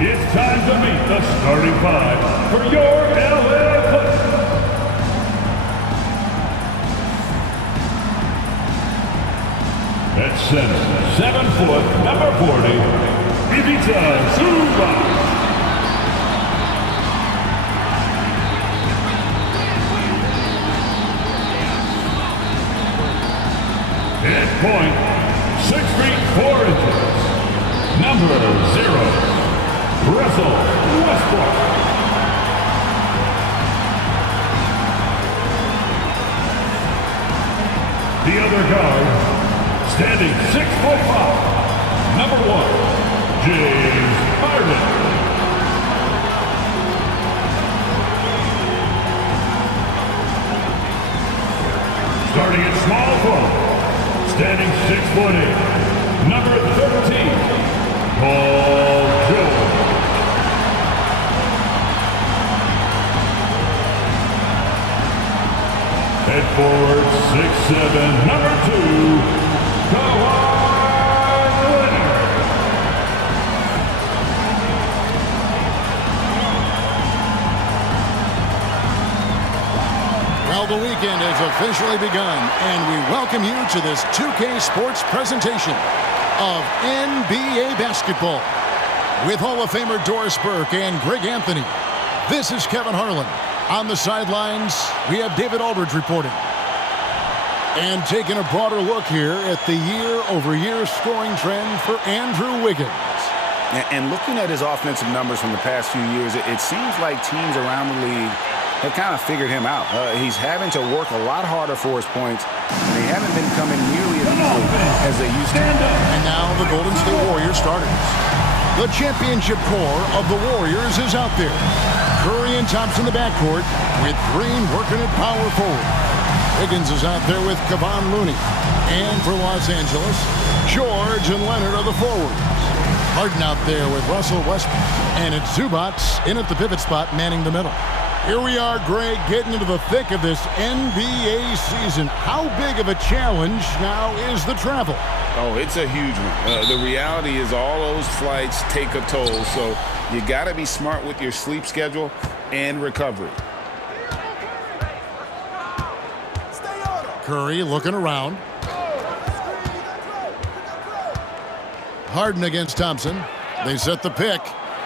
It's time to meet the starting five for your LA Clippers. At center, 7 foot, number 40, Ivica Zubac. At point, 6 feet 4 inches, number 0, Russell Westbrook. The other guard, standing 6'5", number 1, James Harden. Starting at small forward, standing 6'8", number 13, Paul George. At forward, 6'7", number 2, Kawhi Leonard. Well, the weekend has officially begun, and we welcome you to this 2K Sports presentation of NBA basketball. With Hall of Famer Doris Burke and Greg Anthony, this is Kevin Harlan. On the sidelines, we have David Aldridge reporting. And taking a broader look here at the year-over-year scoring trend for Andrew Wiggins. And looking at his offensive numbers from the past few years, it seems like teams around the league have kind of figured him out. He's having to work a lot harder for his points, and they haven't been coming nearly as easily as they used to. And now the Golden State Warriors starters. The championship core of the Warriors is out there. Curry and Thompson in the backcourt, with Green working at power forward. Wiggins is out there with Kevon Looney. And for Los Angeles, George and Leonard are the forwards. Harden out there with Russell Westbrook. And it's Zubac in at the pivot spot, manning the middle. Here we are, Greg, getting into the thick of this NBA season. How big of a challenge now is the travel? Oh, it's a huge one. The reality is all those flights take a toll, so you got to be smart with your sleep schedule and recovery. Curry looking around. Harden against Thompson. They set the pick.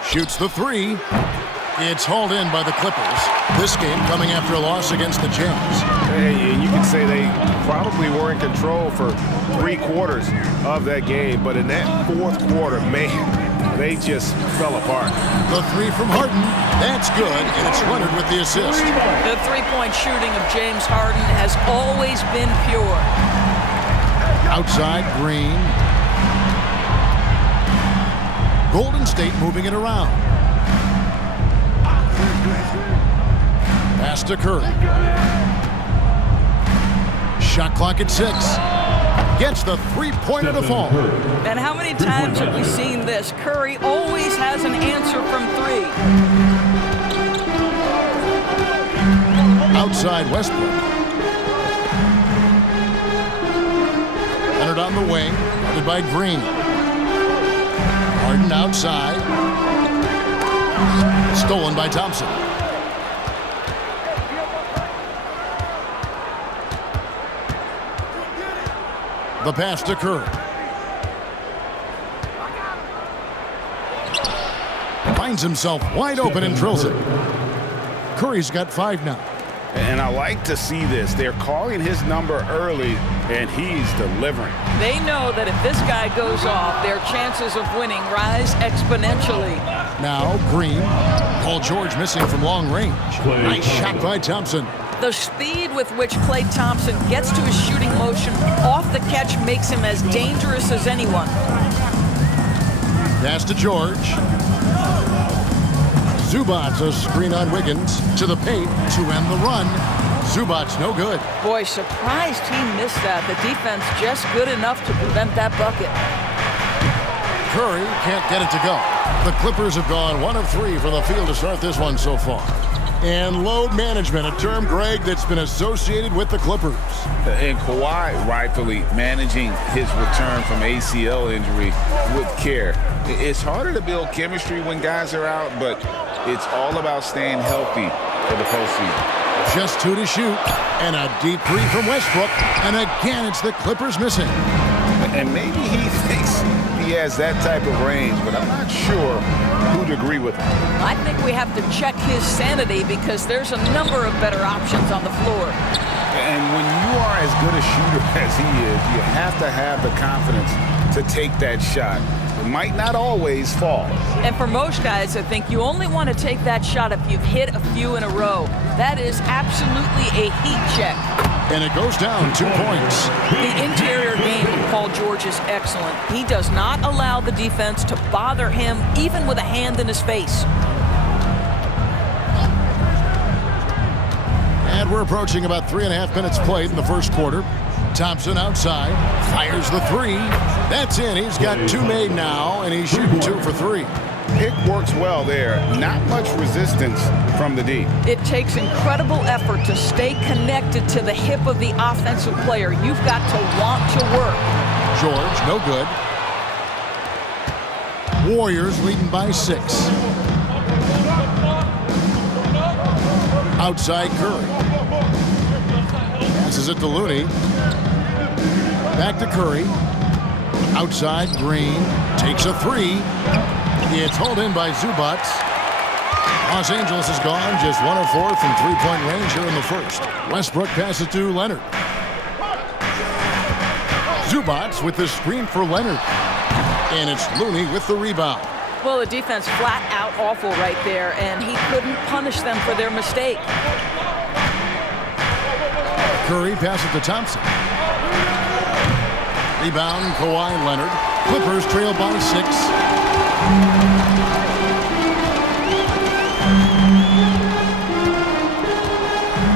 Shoots the three. It's hauled in by the Clippers. This game coming after a loss against the Jazz. Hey, you can say they probably were in control for 3 quarters of that game, but in that 4th quarter, man, they just fell apart. The three from Harden, that's good, and it's Leonard with the assist. The three-point shooting of James Harden has always been pure. Outside, Green. Golden State moving it around. Pass to Curry. Shot clock at 6. Gets the three-pointer to fall. And how many times have we seen this? Curry always has an answer from 3. Outside Westbrook. Leonard on the wing, guarded by Green. Harden outside. Stolen by Thompson. The pass to Curry. Finds himself wide open and drills it. Curry's got 5 now. And I like to see this. They're calling his number early, and he's delivering. They know that if this guy goes off, their chances of winning rise exponentially. Now Green. Paul George missing from long range. Nice shot by Thompson. The speed with which Klay Thompson gets to his shooting motion off the catch makes him as dangerous as anyone. Pass to George. Zubac, a screen on Wiggins. To the paint to end the run. Zubac, no good. Boy, surprised he missed that. The defense just good enough to prevent that bucket. Curry can't get it to go. The Clippers have gone 1 of 3 from the field to start this one so far. And load management, a term, Greg, that's been associated with the Clippers. And Kawhi rightfully managing his return from ACL injury with care. It's harder to build chemistry when guys are out, but it's all about staying healthy for the postseason. Just 2 to shoot, and a deep 3 from Westbrook, and again it's the Clippers missing. And maybe he thinks he has that type of range, but I'm not sure who'd agree with him. I think we have to check his sanity because there's a number of better options on the floor. And when you are as good a shooter as he is, you have to have the confidence to take that shot. It might not always fall. And for most guys, I think you only want to take that shot if you've hit a few in a row. That is absolutely a heat check. And it goes down 2 points. The interior game of Paul George is excellent. He does not allow the defense to bother him, even with a hand in his face. And we're approaching about 3.5 minutes played in the first quarter. Thompson outside, fires the 3. That's in. He's got 2 made now, and he's shooting 2 for 3. Pick works well there. Not much resistance from the D. It takes incredible effort to stay connected to the hip of the offensive player. You've got to want to work. George, no good. Warriors leading by 6. Outside Curry. Passes it to Looney. Back to Curry. Outside Green. Takes a 3. It's hauled in by Zubac. Los Angeles has gone just 1 of 4 from 3-point range here in the first. Westbrook passes to Leonard. Zubac with the screen for Leonard. And it's Looney with the rebound. Well, the defense flat out awful right there, and he couldn't punish them for their mistake. Curry passes to Thompson. Rebound, Kawhi Leonard. Clippers trail by 6.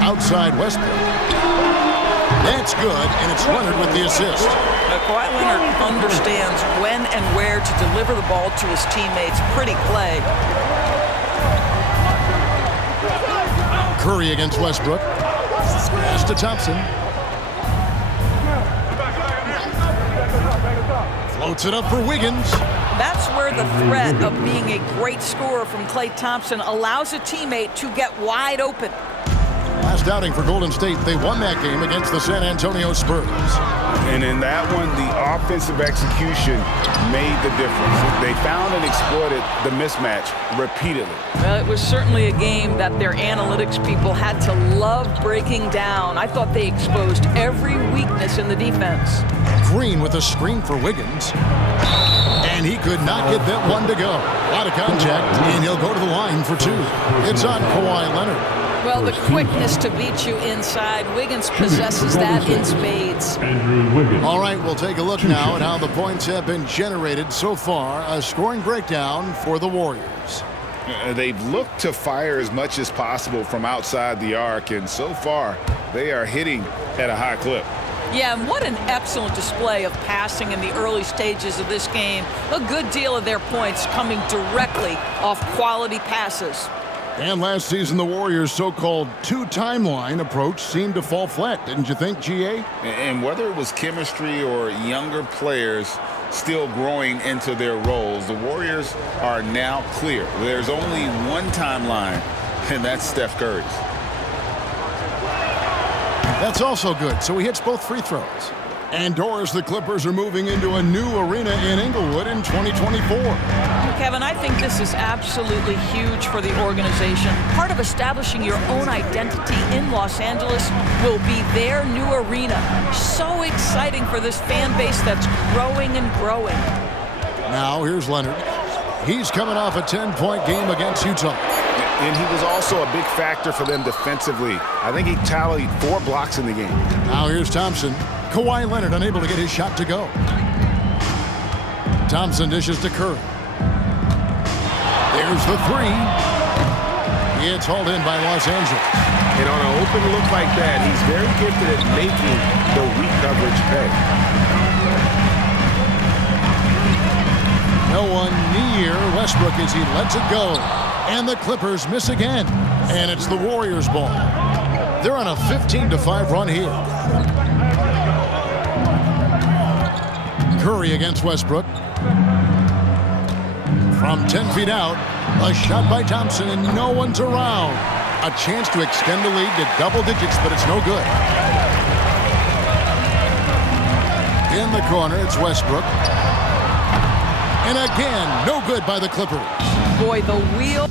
Outside Westbrook. That's good, and it's Leonard with the assist. Now, Kawhi Leonard understands when and where to deliver the ball to his teammates. Pretty play. Curry against Westbrook. Pass to Thompson. Floats it up for Wiggins. That's where the threat of being a great scorer from Klay Thompson allows a teammate to get wide open. Last outing for Golden State, they won that game against the San Antonio Spurs. And in that one, the offensive execution made the difference. They found and exploited the mismatch repeatedly. Well, it was certainly a game that their analytics people had to love breaking down. I thought they exposed every weakness in the defense. Green with a screen for Wiggins. And he could not get that one to go. A lot of contact, and he'll go to the line for 2. It's on Kawhi Leonard. Well, the quickness to beat you inside, Wiggins possesses that in spades. Andrew Wiggins. All right, we'll take a look now at how the points have been generated so far. A scoring breakdown for the Warriors. They've looked to fire as much as possible from outside the arc, and so far, they are hitting at a high clip. Yeah, and what an excellent display of passing in the early stages of this game. A good deal of their points coming directly off quality passes. And last season, the Warriors' so-called 2-timeline approach seemed to fall flat, didn't you think, G.A.? And whether it was chemistry or younger players still growing into their roles, the Warriors are now clear. There's only one timeline, and that's Steph Curry's. That's also good, so he hits both free throws. And Doris, the Clippers are moving into a new arena in Inglewood in 2024. Kevin, I think this is absolutely huge for the organization. Part of establishing your own identity in Los Angeles will be their new arena. So exciting for this fan base that's growing and growing. Now here's Leonard. He's coming off a 10-point game against Utah. And he was also a big factor for them defensively. I think he tallied 4 blocks in the game. Now here's Thompson. Kawhi Leonard unable to get his shot to go. Thompson dishes to Curry. There's the 3. It's hauled in by Los Angeles. And on an open look like that, he's very gifted at making the weak coverage pay. No one near Westbrook as he lets it go. And the Clippers miss again. And it's the Warriors' ball. They're on a 15-5 run here. Curry against Westbrook. From 10 feet out, a shot by Thompson, and no one's around. A chance to extend the lead to double digits, but it's no good. In the corner, it's Westbrook. And again, no good by the Clippers. Boy, the wheel.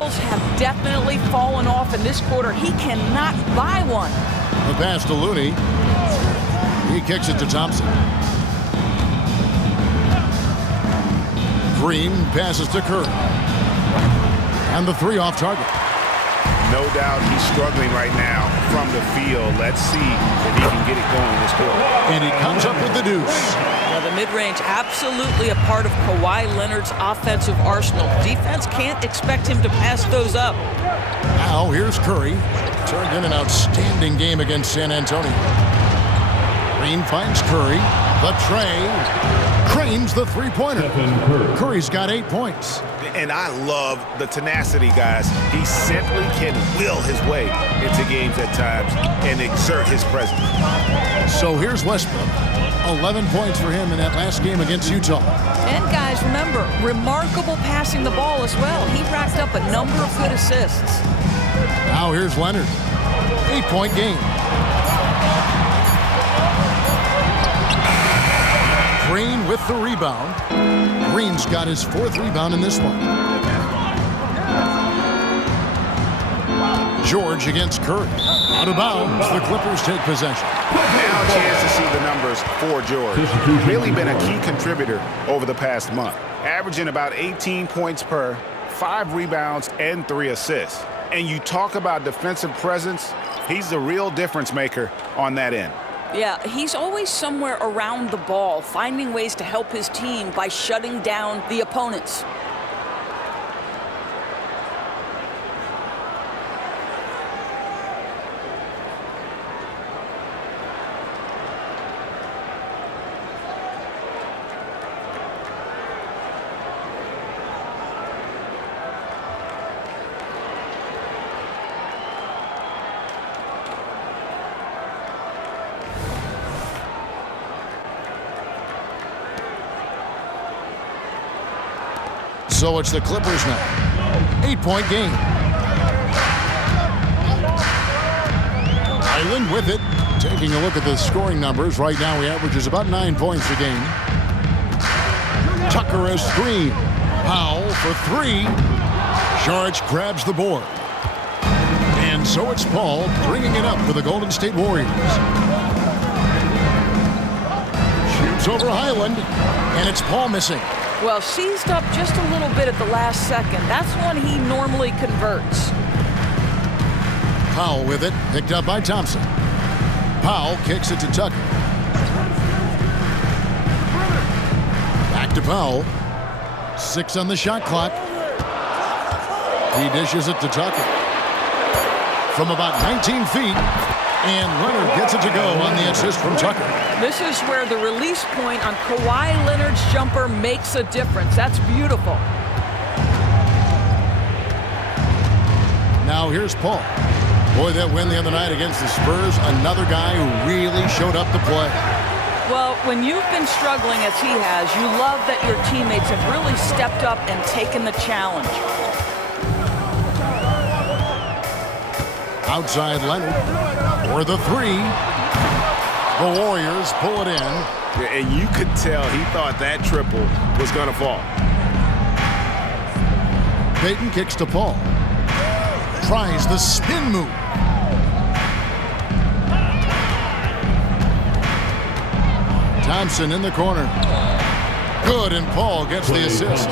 Have definitely fallen off in this quarter. He cannot buy one. The pass to Looney. He kicks it to Thompson. Green passes to Curry. And the three off target. No doubt he's struggling right now from the field. Let's see if he can get it going this quarter. And he comes up with the deuce. Well, the mid-range absolutely a part of Kawhi Leonard's offensive arsenal. Defense can't expect him to pass those up. Now here's Curry. Turned in an outstanding game against San Antonio. Green finds Curry. The tray. Cranes the three-pointer. Curry's got 8 points. And I love the tenacity, guys. He simply can will his way into games at times and exert his presence. So here's Westbrook. 11 points for him in that last game against Utah. And guys, remember, remarkable passing the ball as well. He racked up a number of good assists. Now here's Leonard. 8-point game. Green with the rebound. Green's got his 4th rebound in this one. George against Curry. Out of bounds, the Clippers take possession. Now a chance to see the numbers for George. Really been a key contributor over the past month. Averaging about 18 points per, 5 rebounds, and 3 assists. And you talk about defensive presence, he's the real difference maker on that end. Yeah, he's always somewhere around the ball, finding ways to help his team by shutting down the opponents. So it's the Clippers now. 8-point game. Island with it. Taking a look at the scoring numbers. Right now he averages about 9 points a game. Tucker has screen. Powell for 3. Saric grabs the board. And so it's Paul bringing it up for the Golden State Warriors. Shoots over Highland. And it's Paul missing. Well, seized up just a little bit at the last second. That's when he normally converts. Powell with it, picked up by Thompson. Powell kicks it to Tucker. Back to Powell. 6 on the shot clock. He dishes it to Tucker. From about 19 feet, and Leonard gets it to go on the assist from Tucker. This is where the release point on Kawhi Leonard's jumper makes a difference. That's beautiful. Now here's Paul. Boy, that win the other night against the Spurs, another guy who really showed up to play. Well, when you've been struggling as he has, you love that your teammates have really stepped up and taken the challenge. Outside Leonard for the 3. The Warriors pull it in. And you could tell he thought that triple was going to fall. Payton kicks to Paul. Tries the spin move. Thompson in the corner. Good, and Paul gets the assist.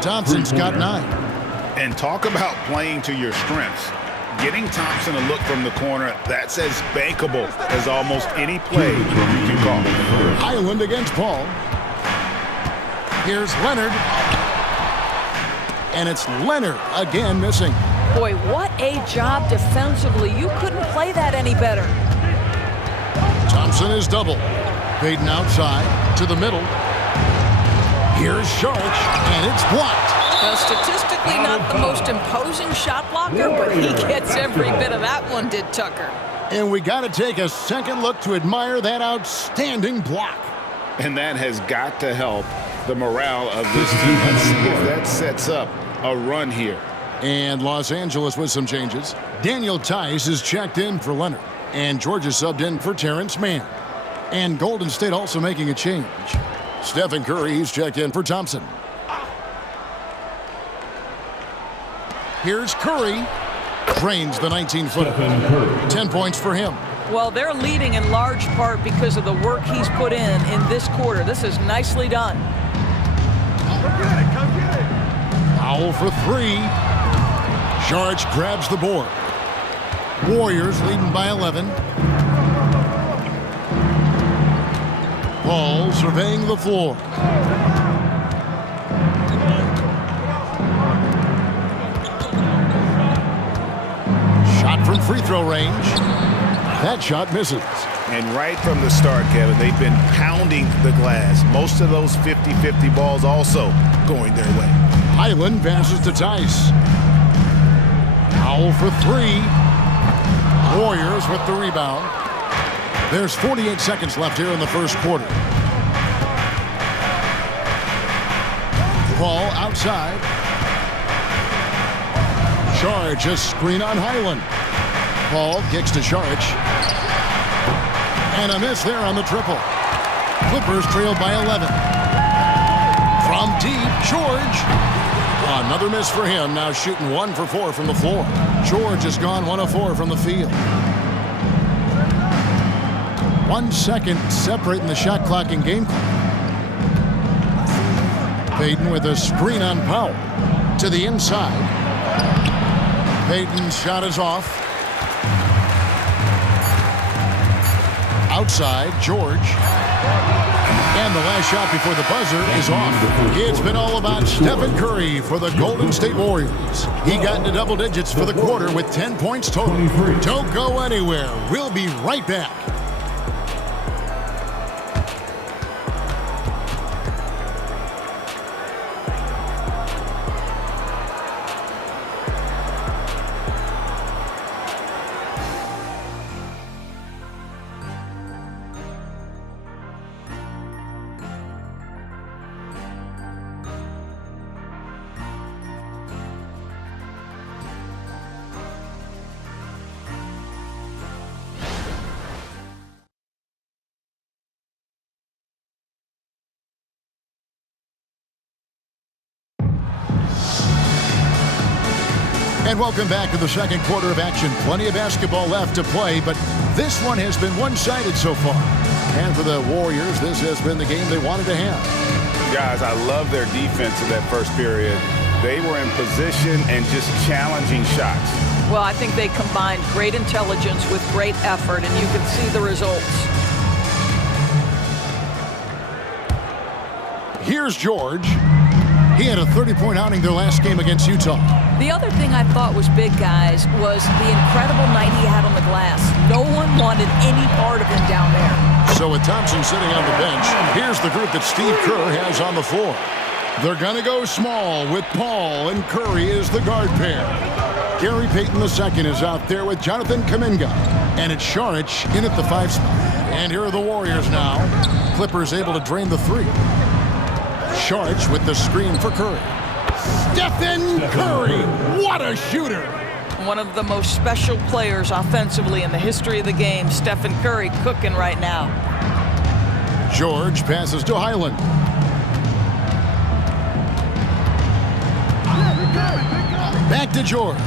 Thompson's got 9. And talk about playing to your strengths. Getting Thompson a look from the corner, that's as bankable as almost any play you can call. Highland against Paul. Here's Leonard. And it's Leonard again missing. Boy, what a job defensively. You couldn't play that any better. Thompson is double. Payton outside to the middle. Here's Saric, and it's blocked. Well, statistically not the most imposing shot blocker, but he gets every bit of that one, did Tucker. And we got to take a second look to admire that outstanding block. And that has got to help the morale of this team. Let's see if that sets up a run here. And Los Angeles with some changes. Daniel Tice is checked in for Leonard. And Georgia subbed in for Terrence Mann. And Golden State also making a change. Stephen Curry, he's checked in for Thompson. Here's Curry. Drains the 19-footer. 10 points for him. Well, they're leading in large part because of the work he's put in this quarter. This is nicely done. Powell for three. Saric grabs the board. Warriors leading by 11. Paul surveying the floor. Shot from free throw range. That shot misses. And right from the start, Kevin, they've been pounding the glass. Most of those 50-50 balls also going their way. Highland passes to Tice. Powell for three. Warriors with the rebound. There's 48 seconds left here in the first quarter. Paul outside. Saric a screen on Highland. Paul kicks to Saric. And a miss there on the triple. Clippers trail by 11. From deep, George. Another miss for him. Now shooting 1 for 4 from the floor. George has gone 1 of 4 from the field. 1 second separating the shot clock and game clock. Payton with a screen on Powell. To the inside. Payton's shot is off. Outside, George. And the last shot before the buzzer is off. It's been all about Stephen Curry for the Golden State Warriors. He got into double digits for the quarter with 10 points total. Don't go anywhere. We'll be right back. And welcome back to the second quarter of action. Plenty of basketball left to play, but this one has been one-sided so far. And for the Warriors, this has been the game they wanted to have. Guys, I love their defense in that first period. They were in position and just challenging shots. Well, I think they combined great intelligence with great effort, and you can see the results. Here's George. He had a 30-point outing their last game against Utah. The other thing I thought was big, guys, was the incredible night he had on the glass. No one wanted any part of him down there. So with Thompson sitting on the bench, here's the group that Steve Kerr has on the floor. They're going to go small with Paul and Curry as the guard pair. Gary Payton II is out there with Jonathan Kuminga. And it's Saric in at the 5 spot. And here are the Warriors now. Clippers able to drain the 3. Saric with the screen for Curry. Stephen Curry, what a shooter! One of the most special players offensively in the history of the game. Stephen Curry cooking right now. George passes to Highland. Back to George.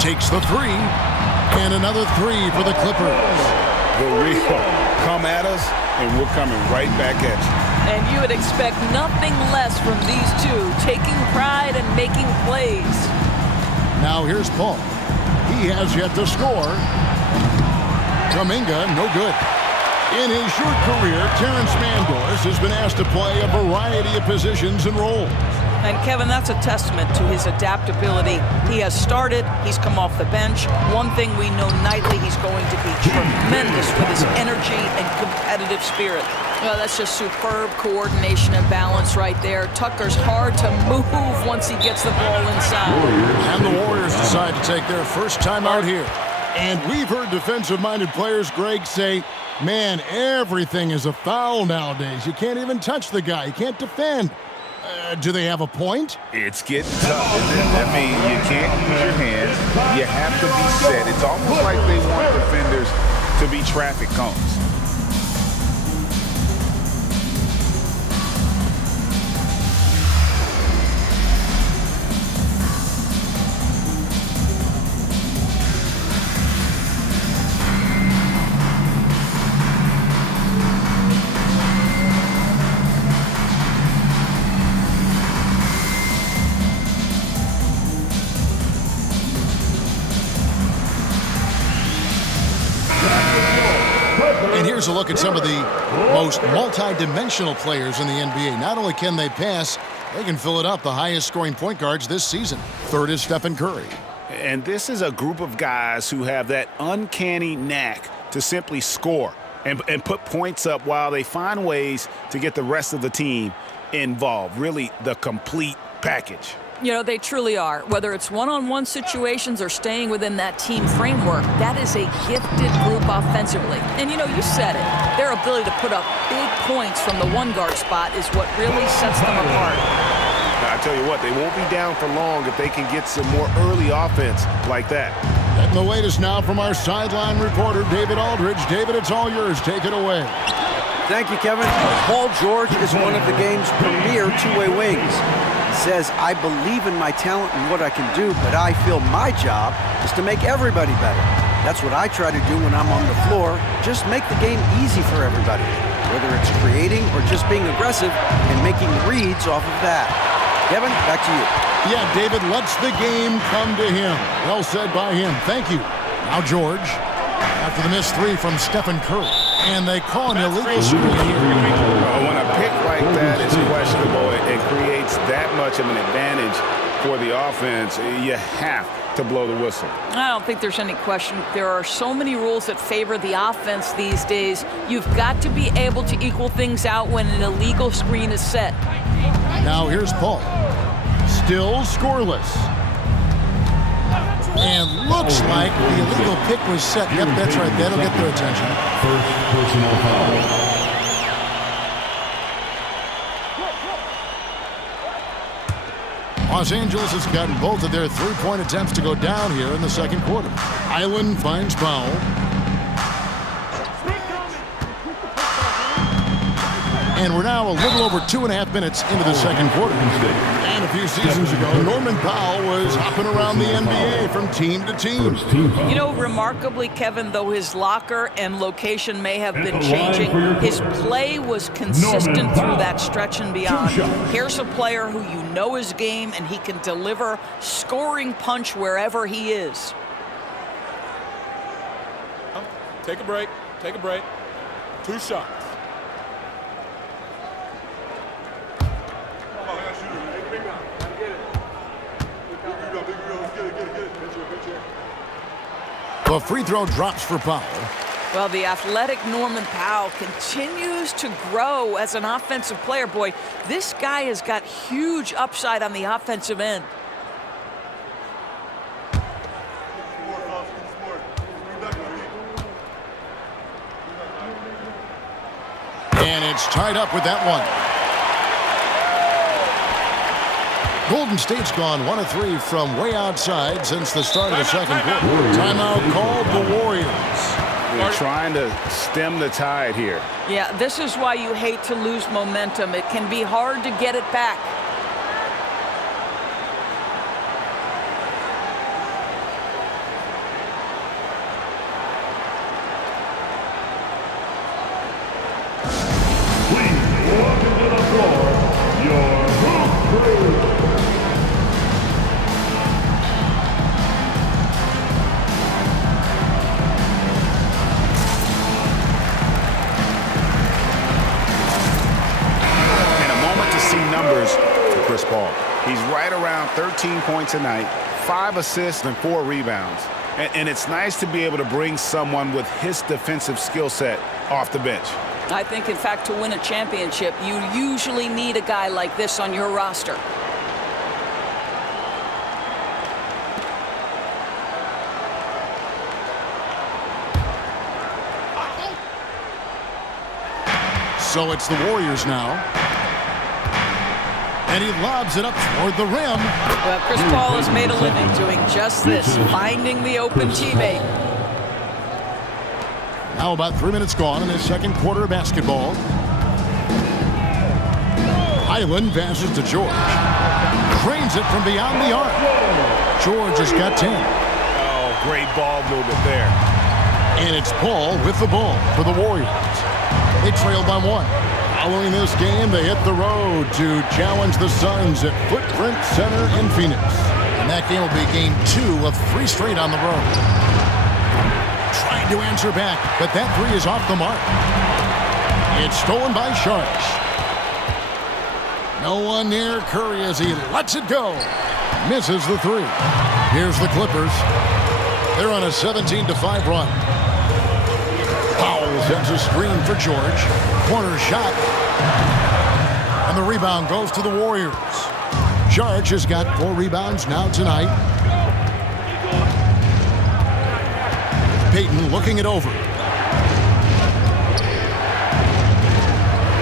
Takes the 3. And another 3 for the Clippers. The real come at us, and we're coming right back at you. And you would expect nothing less from these two, taking pride and making plays. Now here's Paul. He has yet to score. Kuminga, no good. In his short career, Terrence Mandors has been asked to play a variety of positions and roles. And Kevin, that's a testament to his adaptability. He has started, he's come off the bench. One thing we know nightly, he's going to be tremendous with his energy and competitive spirit. Well, that's just superb coordination and balance right there. Tucker's hard to move once he gets the ball inside. And the Warriors decide to take their first time out here. And we've heard defensive-minded players, Greg, say, man, everything is a foul nowadays. You can't even touch the guy. You can't defend. Do they have a point? It's getting tough, isn't it? I mean, you can't use your hands. You have to be set. It's almost like they want defenders to be traffic cones. And here's a look at some of the most multi-dimensional players in the NBA. Not only can they pass, they can fill it up. The highest scoring point guards this season. Third is Stephen Curry. And this is a group of guys who have that uncanny knack to simply score and put points up while they find ways to get the rest of the team involved. Really the complete package. You know, they truly are. Whether it's one-on-one situations or staying within that team framework, that is a gifted group offensively. And, you know, you said it. Their ability to put up big points from the one-guard spot is what really sets them apart. I tell you what, they won't be down for long if they can get some more early offense like that. And the latest now from our sideline reporter, David Aldridge. David, it's all yours. Take it away. Thank you, Kevin. Paul George is one of the game's premier two-way wings. Says, I believe in my talent and what I can do, but I feel my job is to make everybody better. That's what I try to do when I'm on the floor. Just make the game easy for everybody, whether it's creating or just being aggressive and making reads off of that. Kevin, back to you. Yeah, David lets the game come to him. Well said by him. Thank you. Now George, after the missed three from Stephen Curry. And they call an illegal screen here. When a pick like that is questionable, it creates that much of an advantage for the offense. You have to blow the whistle. I don't think there's any question. There are so many rules that favor the offense these days. You've got to be able to equal things out when an illegal screen is set. Now here's Paul. Still scoreless. And looks like the illegal pick was set. Yep, that's right. That'll get their attention. First personal foul. Los Angeles has gotten both of their three-point attempts to go down here in the second quarter. Island finds Powell. And we're now a little over 2.5 minutes into the second quarter. And a few seasons ago, Norman Powell was hopping around the NBA from team to team. You know, remarkably, Kevin, though his locker and location may have been changing, his play was consistent through that stretch and beyond. Here's a player who you know his game, and he can deliver scoring punch wherever he is. Take a break. Take a break. 2 shots. The free throw drops for Powell. Well, the athletic Norman Powell continues to grow as an offensive player. Boy, this guy has got huge upside on the offensive end. And it's tied up with that one. Golden State's gone 1 of 3 from way outside since the start of the second quarter. Timeout called the Warriors. They're trying to stem the tide here. Yeah, this is why you hate to lose momentum. It can be hard to get it back. Please welcome to the floor your Hoop Crew. around 13 points a night, 5 assists and 4 rebounds. And it's nice to be able to bring someone with his defensive skill set off the bench. I think, in fact, to win a championship, you usually need a guy like this on your roster. So it's the Warriors now. And he lobs it up toward the rim. Well, Chris Paul has made a living doing just this, finding the open teammate. Now about 3 minutes gone in this second quarter of basketball. Highland passes to George. Cranes it from beyond the arc. George has got 10. Oh, great ball movement there. And it's Paul with the ball for the Warriors. They trail by 1. Following this game, they hit the road to challenge the Suns at Footprint Center in Phoenix. And that game will be game 2 of 3 straight on the road. Trying to answer back, but that 3 is off the mark. It's stolen by Sharks. No one near Curry as he lets it go. Misses the 3. Here's the Clippers. They're on a 17-5 run. Powell sends a screen for George. Corner shot. And the rebound goes to the Warriors. George has got 4 rebounds now tonight. Payton looking it over.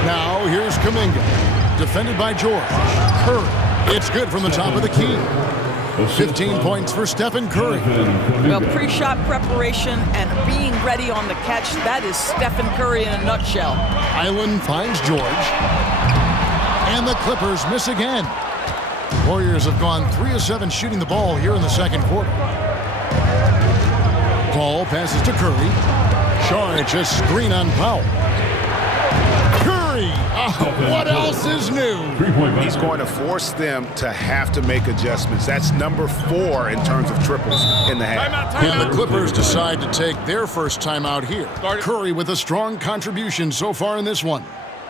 Now here's Kuminga. Defended by George. Curry. It's good from the top of the key. 15 points for Stephen Curry. Well, pre-shot preparation and being ready on the catch, that is Stephen Curry in a nutshell. Highland finds George. And the Clippers miss again. Warriors have gone 3 of 7 shooting the ball here in the second quarter. Paul passes to Curry. Charge a screen on Powell. Curry! Oh, what else is new? He's going to force them to have to make adjustments. That's number 4 in terms of triples in the half. And the Clippers decide to take their first timeout here. Curry with a strong contribution so far in this one.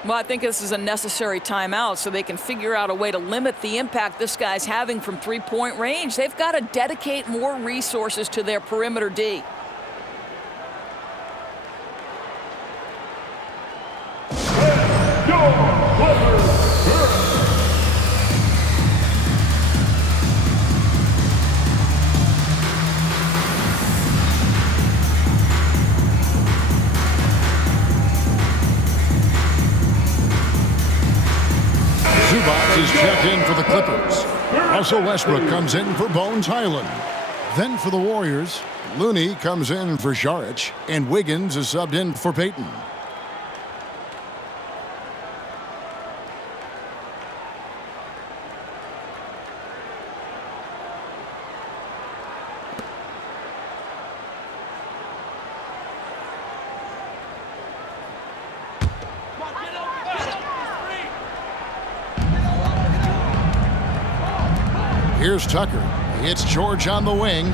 Well, I think this is a necessary timeout so they can figure out a way to limit the impact this guy's having from three-point range. They've got to dedicate more resources to their perimeter D. Zubac is checked in for the Clippers. Russell Westbrook comes in for Bones Highland. Then for the Warriors, Looney comes in for Saric, and Wiggins is subbed in for Payton. Here's Tucker. It's George on the wing.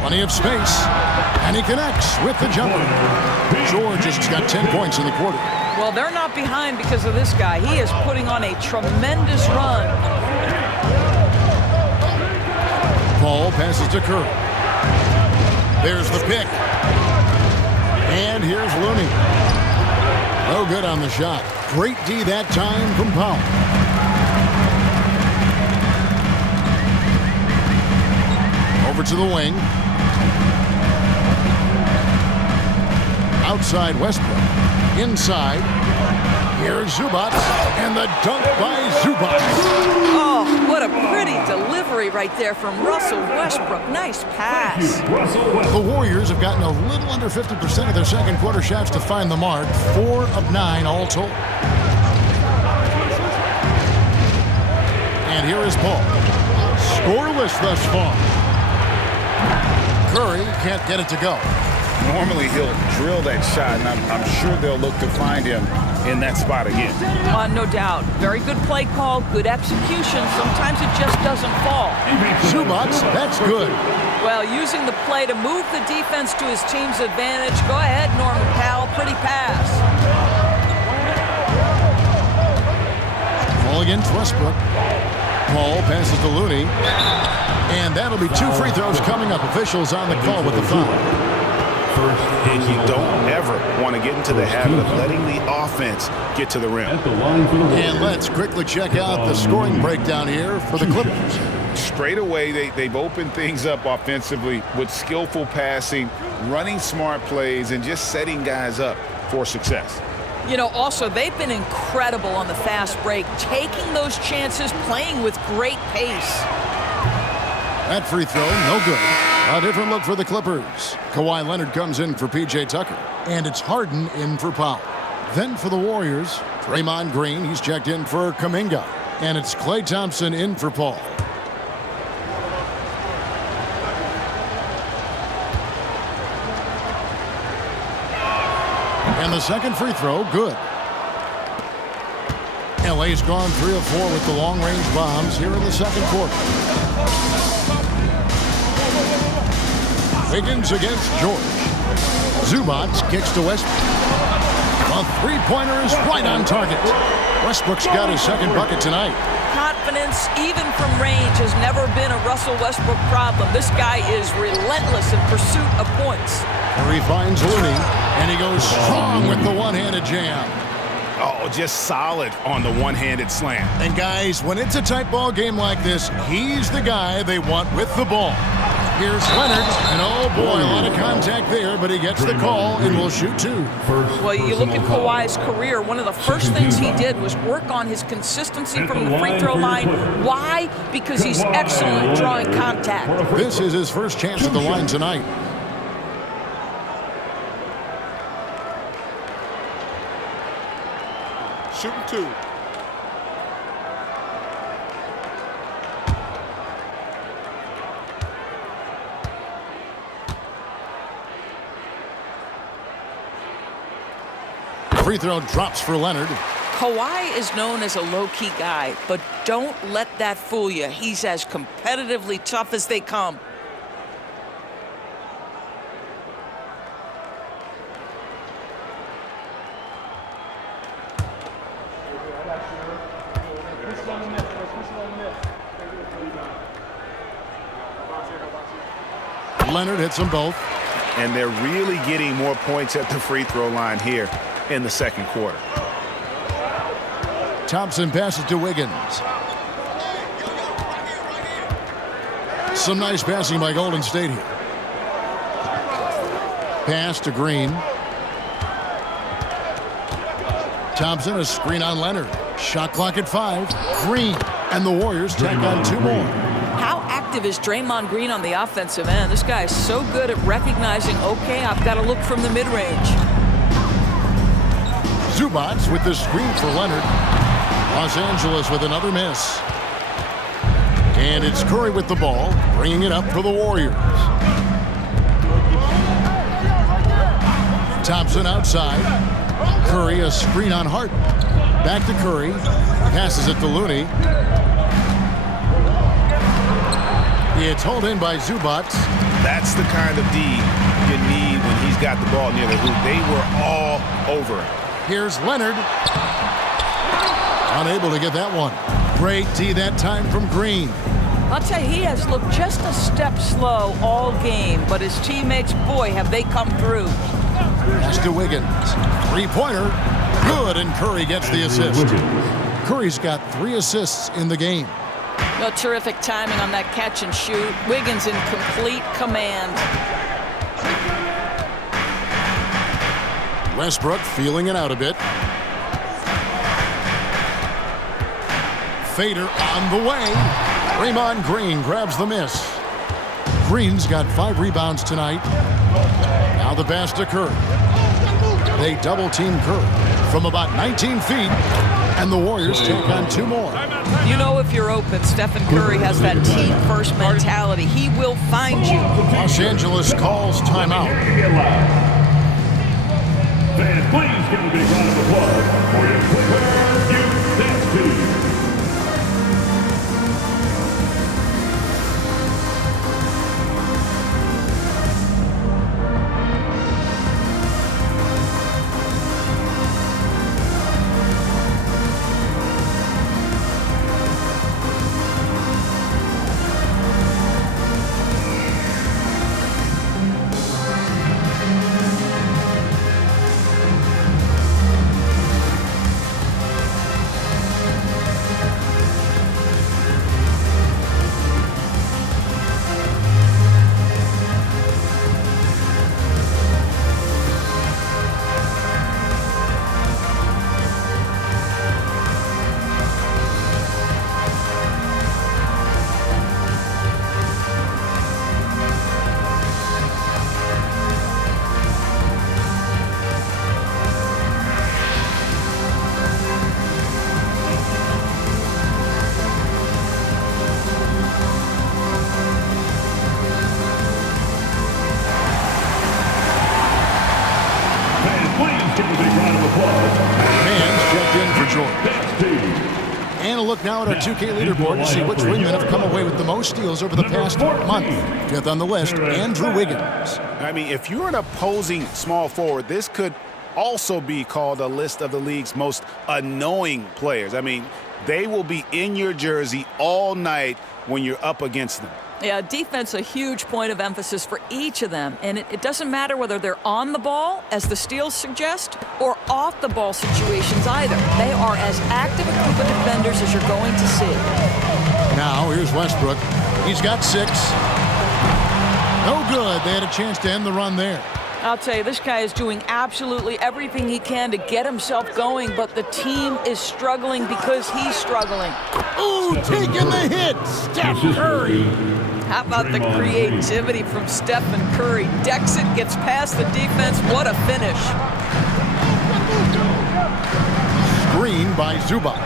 Plenty of space. And he connects with the jumper. George has got 10 points in the quarter. Well, they're not behind because of this guy. He is putting on a tremendous run. Paul passes to Curry. There's the pick. And here's Looney. No good on the shot. Great D that time from Powell. Over to the wing. Outside Westbrook. Inside. Here's Zubac. And the dunk by Zubac. Oh, what a pretty delivery right there from Russell Westbrook. Nice pass. The Warriors have gotten a little under 50% of their second quarter shots to find the mark. 4 of 9 all told. And here is Paul. Scoreless thus far. Curry can't get it to go. Normally he'll drill that shot, and I'm sure they'll look to find him in that spot again. No doubt. Very good play call, good execution. Sometimes it just doesn't fall. Zubac, that's good. Well, using the play to move the defense to his team's advantage. Go ahead, Norman Powell. Pretty pass. Ball against Westbrook. Paul passes to Looney. And that'll be 2 free throws coming up. Officials on the call with the foul. And you don't ever want to get into the habit of letting the offense get to the rim. And let's quickly check out the scoring breakdown here for the Clippers. Straight away, they've opened things up offensively with skillful passing, running smart plays, and just setting guys up for success. You know, also, they've been incredible on the fast break, taking those chances, playing with great pace. That free throw, no good. A different look for the Clippers. Kawhi Leonard comes in for P.J. Tucker, and it's Harden in for Powell. Then for the Warriors, Draymond Green, he's checked in for Kuminga, and it's Klay Thompson in for Paul. And the second free throw, good. LA's gone 3 of 4 with the long-range bombs here in the second quarter. Wiggins against George. Zubac kicks to Westbrook. A three-pointer is right on target. Westbrook's got his second bucket tonight. Confidence, even from range, has never been a Russell Westbrook problem. This guy is relentless in pursuit of points. Curry finds Looney, and he goes strong with the one-handed jam. Oh, just solid on the one-handed slam. And guys, when it's a tight ball game like this, he's the guy they want with the ball. Here's Leonard, and oh boy, a lot of contact there, but he gets the call and will shoot 2. Well, you look at Kawhi's career, one of the first things he did was work on his consistency from the free throw line. Why? Because he's excellent at drawing contact. This is his first chance at the line tonight. Shooting 2. Free throw drops for Leonard. Kawhi is known as a low-key guy, but don't let that fool you. He's as competitively tough as they come. Leonard hits them both. And they're really getting more points at the free throw line here in the second quarter. Thompson passes to Wiggins. Some nice passing by Golden State here. Pass to Green. Thompson, a screen on Leonard. Shot clock at 5. Green. And the Warriors tack on 2 more. How active is Draymond Green on the offensive end? This guy is so good at recognizing, okay, I've got to look from the mid-range. Zubac with the screen for Leonard. Los Angeles with another miss. And it's Curry with the ball, bringing it up for the Warriors. Thompson outside. Curry, a screen on Hart. Back to Curry. Passes it to Looney. It's hauled in by Zubac. That's the kind of D you need when he's got the ball near the hoop. They were all over it. Here's Leonard. Unable to get that one. Great D that time from Green. I'll tell you, he has looked just a step slow all game, but his teammates, boy, have they come through. Pass to Wiggins. Three-pointer. Good, and Curry gets the assist. Curry's got 3 assists in the game. No, terrific timing on that catch and shoot. Wiggins in complete command. Westbrook feeling it out a bit. Fader on the way. Draymond Green grabs the miss. Green's got 5 rebounds tonight. Now the pass to Curry. They double-team Curry from about 19 feet, and the Warriors take on 2 more. You know, if you're open, Stephen Curry has that team-first mentality. He will find you. Los Angeles calls timeout. Fans, please give a big round of applause for your Clippers Youth Team. look now at our 2K leaderboard to see which wingmen have come away with the most steals over the past month. Fifth on the list, Andrew Wiggins. I mean, if you're an opposing small forward, this could also be called a list of the league's most annoying players. I mean, they will be in your jersey all night when you're up against them. Yeah, defense a huge point of emphasis for each of them. And it doesn't matter whether they're on the ball, as the steals suggest, or off the ball situations either. They are as active a group of defenders as you're going to see. Now, here's Westbrook. He's got 6. No good. They had a chance to end the run there. I'll tell you, this guy is doing absolutely everything he can to get himself going, but the team is struggling because he's struggling. Ooh, taking the hit. Steph Curry. How about the creativity from Stephen Curry? Decks it, gets past the defense. What a finish. Screen by Zubac.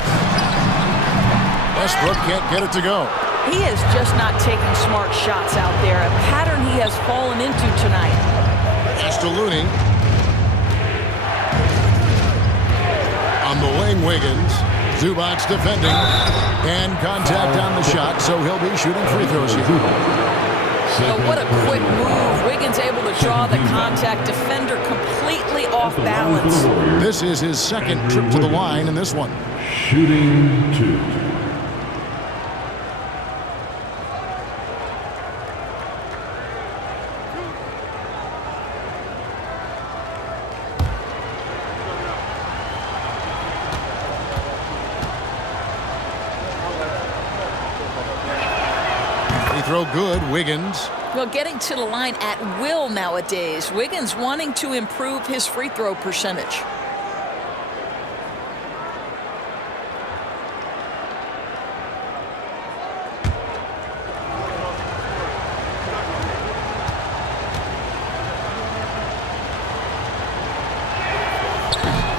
Westbrook can't get it to go. He is just not taking smart shots out there, a pattern he has fallen into tonight. Looney. On the wing, Wiggins. Zubac's defending. And contact on the shot, so he'll be shooting free throws here. So what a quick move. Wiggins able to draw the contact. Defender completely off balance. This is his second trip to the line in this one. Shooting 2. Throw good, Wiggins. Well, getting to the line at will nowadays. Wiggins wanting to improve his free throw percentage.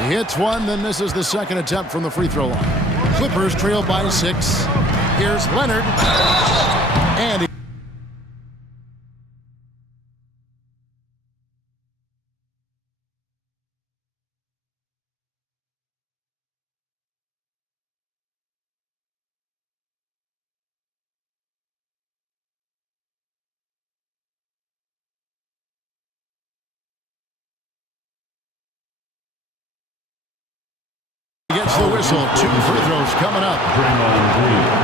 He hits one, then misses the second attempt from the free throw line. Clippers trail by 6. Here's Leonard. And he gets the whistle. 2 free throws coming up.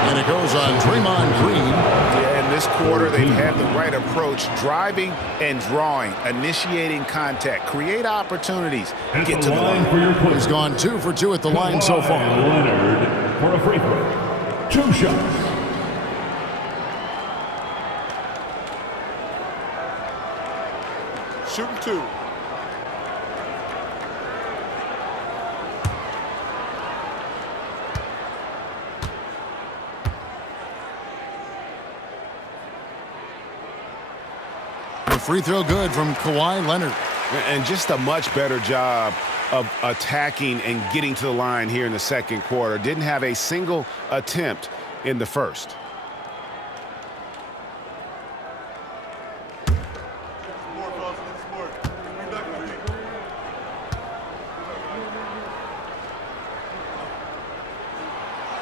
And it goes on Draymond Green. Yeah, in this quarter, they've had the right approach, driving and drawing, initiating contact, create opportunities, get to the line. He's gone 2 for 2 at the line so far. Leonard for a free throw. 2 shots. Shooting 2. Free throw good from Kawhi Leonard. And just a much better job of attacking and getting to the line here in the second quarter. Didn't have a single attempt in the first.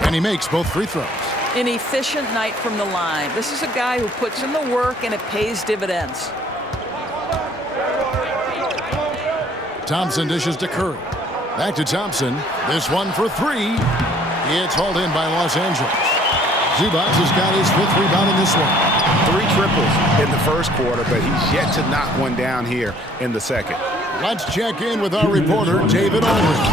And he makes both free throws. An efficient night from the line. This is a guy who puts in the work and it pays dividends. Thompson dishes to Curry. Back to Thompson. This one for 3. It's hauled in by Los Angeles. Zubac has got his 5th rebound in this one. 3 triples in the first quarter, but he's yet to knock one down here in the second. Let's check in with our reporter, David Aldridge.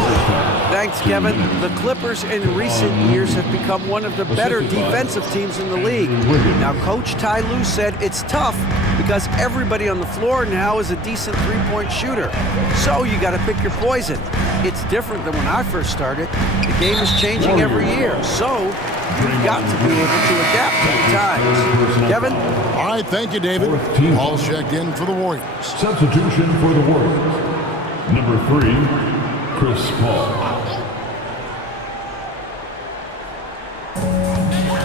Thanks, Kevin. The Clippers in recent years have become one of the better defensive teams in the league. Now, Coach Ty Lue said it's tough because everybody on the floor now is a decent three-point shooter. So you got to pick your poison. It's different than when I first started. The game is changing every year, so you've got to be able to adapt to the times. Kevin? All right, thank you, David. All checked in for the Warriors. Substitution for the Warriors. Number 3, Chris Paul.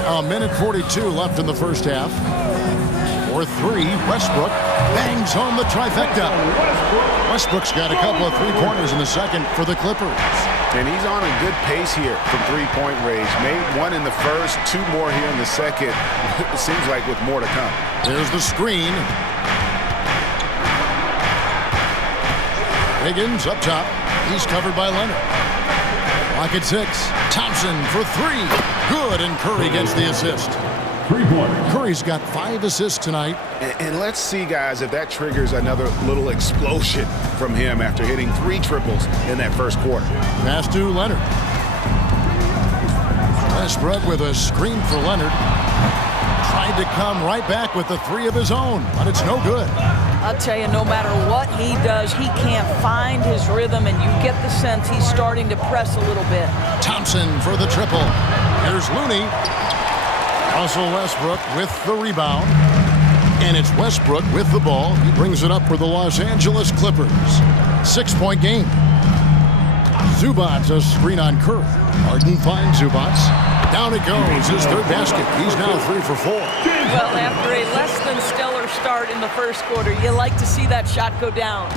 A minute 42 left in the first half. For 3, Westbrook bangs home the trifecta. Westbrook's got a couple of 3-pointers in the second for the Clippers. And he's on a good pace here from three-point range. Made one in the first, 2 more here in the second. It seems like with more to come. There's the screen. Higgins up top. He's covered by Leonard. Lock at 6. Thompson for 3. Good, and Curry gets the assist. 3-pointer. Curry's got 5 assists tonight. And let's see, guys, if that triggers another little explosion from him after hitting 3 triples in that first quarter. Pass to Leonard. Westbrook with a screen for Leonard. Tried to come right back with the 3 of his own, but it's no good. I'll tell you, no matter what he does, he can't find his rhythm, and you get the sense he's starting to press a little bit. Thompson for the triple. Here's Looney. Russell Westbrook with the rebound. And it's Westbrook with the ball. He brings it up for the Los Angeles Clippers. 6-point game. Zubats a screen on Curry. Harden finds Zubats. Down it goes, his 3rd basket. He's now 3 for 4. Well, after a less than stellar start in the first quarter, you like to see that shot go down.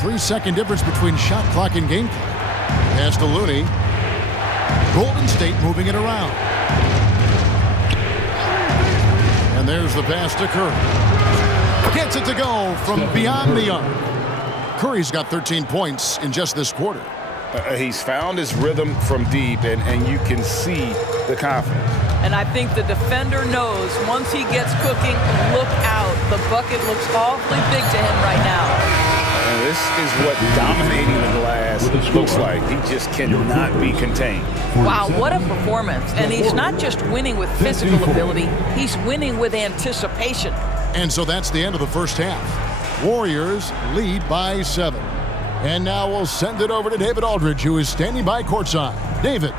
3-second difference between shot clock and game clock. Pass to Looney. Golden State moving it around. And there's the pass to Curry. Gets it to go from beyond the arc. Curry's got 13 points in just this quarter. He's found his rhythm from deep, and you can see the confidence. And I think the defender knows once he gets cooking, look out. The bucket looks awfully big to him right now. And this is what dominating the glass looks like. He just cannot be contained. Wow, what a performance. And he's not just winning with physical ability, he's winning with anticipation. And so that's the end of the first half. Warriors lead by 7. And now we'll send it over to David Aldridge, who is standing by courtside. David.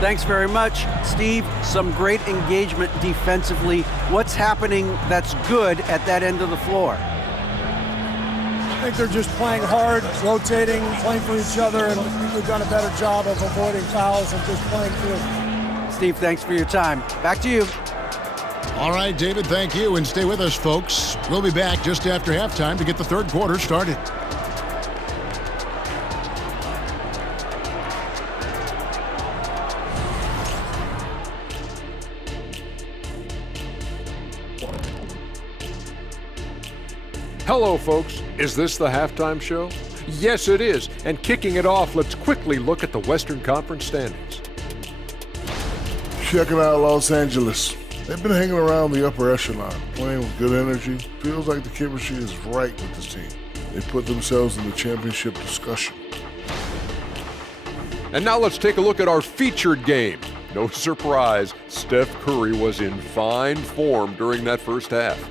Thanks very much, Steve. Some great engagement defensively. What's happening that's good at that end of the floor? I think they're just playing hard, rotating, playing for each other, and we've done a better job of avoiding fouls and just playing through. Steve, thanks for your time. Back to you. All right, David, thank you. And stay with us, folks. We'll be back just after halftime to get the 3rd quarter started. Hello, folks. Is this the halftime show? Yes, it is. And kicking it off, let's quickly look at the Western Conference standings. Checking out Los Angeles. They've been hanging around the upper echelon, playing with good energy. Feels like the chemistry is right with this team. They put themselves in the championship discussion. And now let's take a look at our featured game. No surprise, Steph Curry was in fine form during that first half.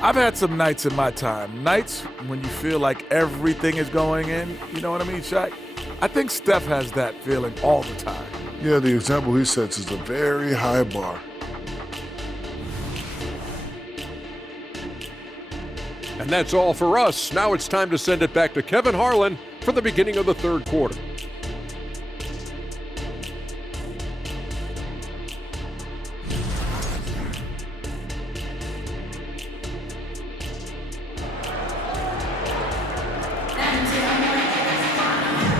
I've had some nights in my time. Nights when you feel like everything is going in. You know what I mean, Shaq? I think Steph has that feeling all the time. Yeah, the example he sets is a very high bar. And that's all for us. Now it's time to send it back to Kevin Harlan for the beginning of the 3rd quarter.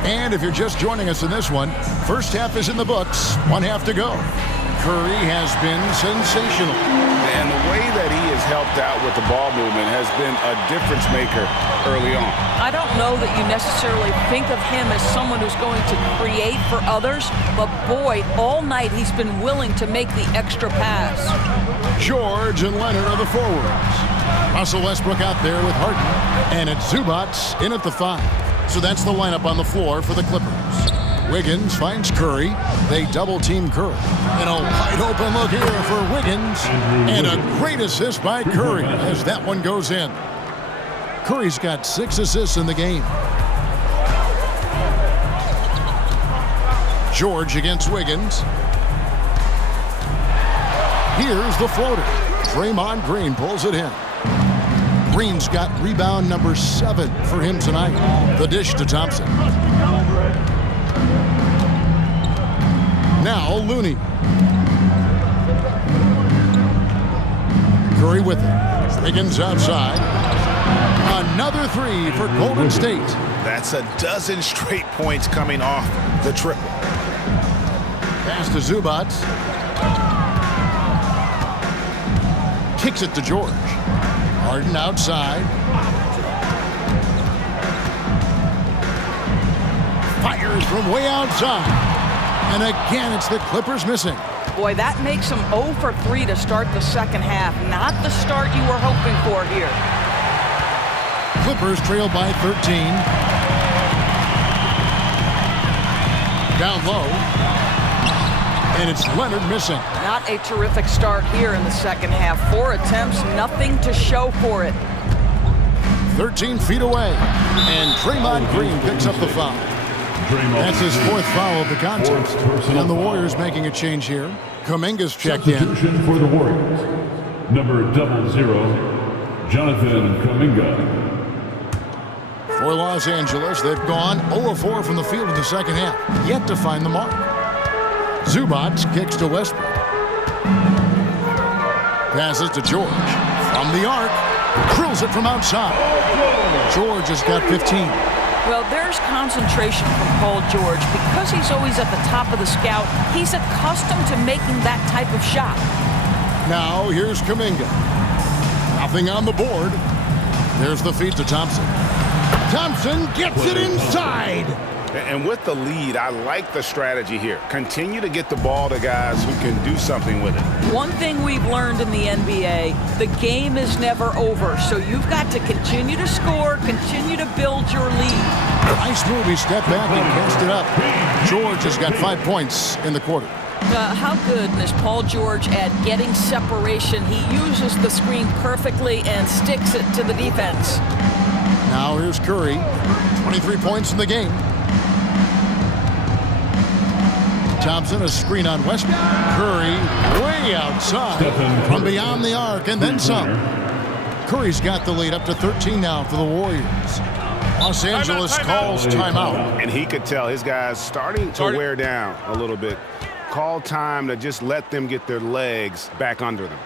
And if you're just joining us in this one, first half is in the books, 1 half to go. Curry has been sensational. And the way that he has helped out with the ball movement has been a difference maker early on. I don't know that you necessarily think of him as someone who's going to create for others, but boy, all night he's been willing to make the extra pass. George and Leonard are the forwards. Russell Westbrook out there with Harden, and it's Zubats in at the 5. So that's the lineup on the floor for the Clippers. Wiggins finds Curry. They double-team Curry. And a wide-open look here for Wiggins. And a great assist by Curry as that one goes in. Curry's got 6 assists in the game. George against Wiggins. Here's the floater. Draymond Green pulls it in. Green's got rebound number 7 for him tonight. The dish to Thompson. Now Looney. Curry with it. Wiggins outside. Another 3 for Golden State. That's a dozen straight points coming off the triple. Pass to Zubac. Kicks it to George. Harden outside. Fires from way outside. And again, it's the Clippers missing. Boy, that makes them 0 for 3 to start the second half. Not the start you were hoping for here. Clippers trail by 13. Down low. And it's Leonard missing. Not a terrific start here in the second half. 4 attempts, nothing to show for it. 13 feet away. And Draymond Green picks up the foul. That's his 4th foul of the contest. And the Warriors making a change here. Kuminga's checked in. Substitution for the Warriors. Number 00, Jonathan Kuminga. For Los Angeles, they've gone 0-4 from the field in the second half. Yet to find the mark. Zubac kicks to Westbrook. Passes to George. From the arc. Drills it from outside. George has got 15. Well, there's concentration from Paul George. Because he's always at the top of the scout, he's accustomed to making that type of shot. Now, here's Kuminga. Nothing on the board. There's the feed to Thompson. Thompson gets it inside. And with the lead, I like the strategy here. Continue to get the ball to guys who can do something with it. One thing we've learned in the NBA, the game is never over. So you've got to continue to score, continue to build your lead. Nice move. He stepped back and cast it up. George has got 5 points in the quarter. How good is Paul George at getting separation? He uses the screen perfectly and sticks it to the defense. Now here's Curry. 23 points in the game. Thompson, a screen on Westbrook. Curry way outside from beyond the arc and then some. Curry's got the lead up to 13 now for the Warriors. Los Angeles calls timeout. And he could tell his guys starting to wear down a little bit. Call time to just let them get their legs back under them.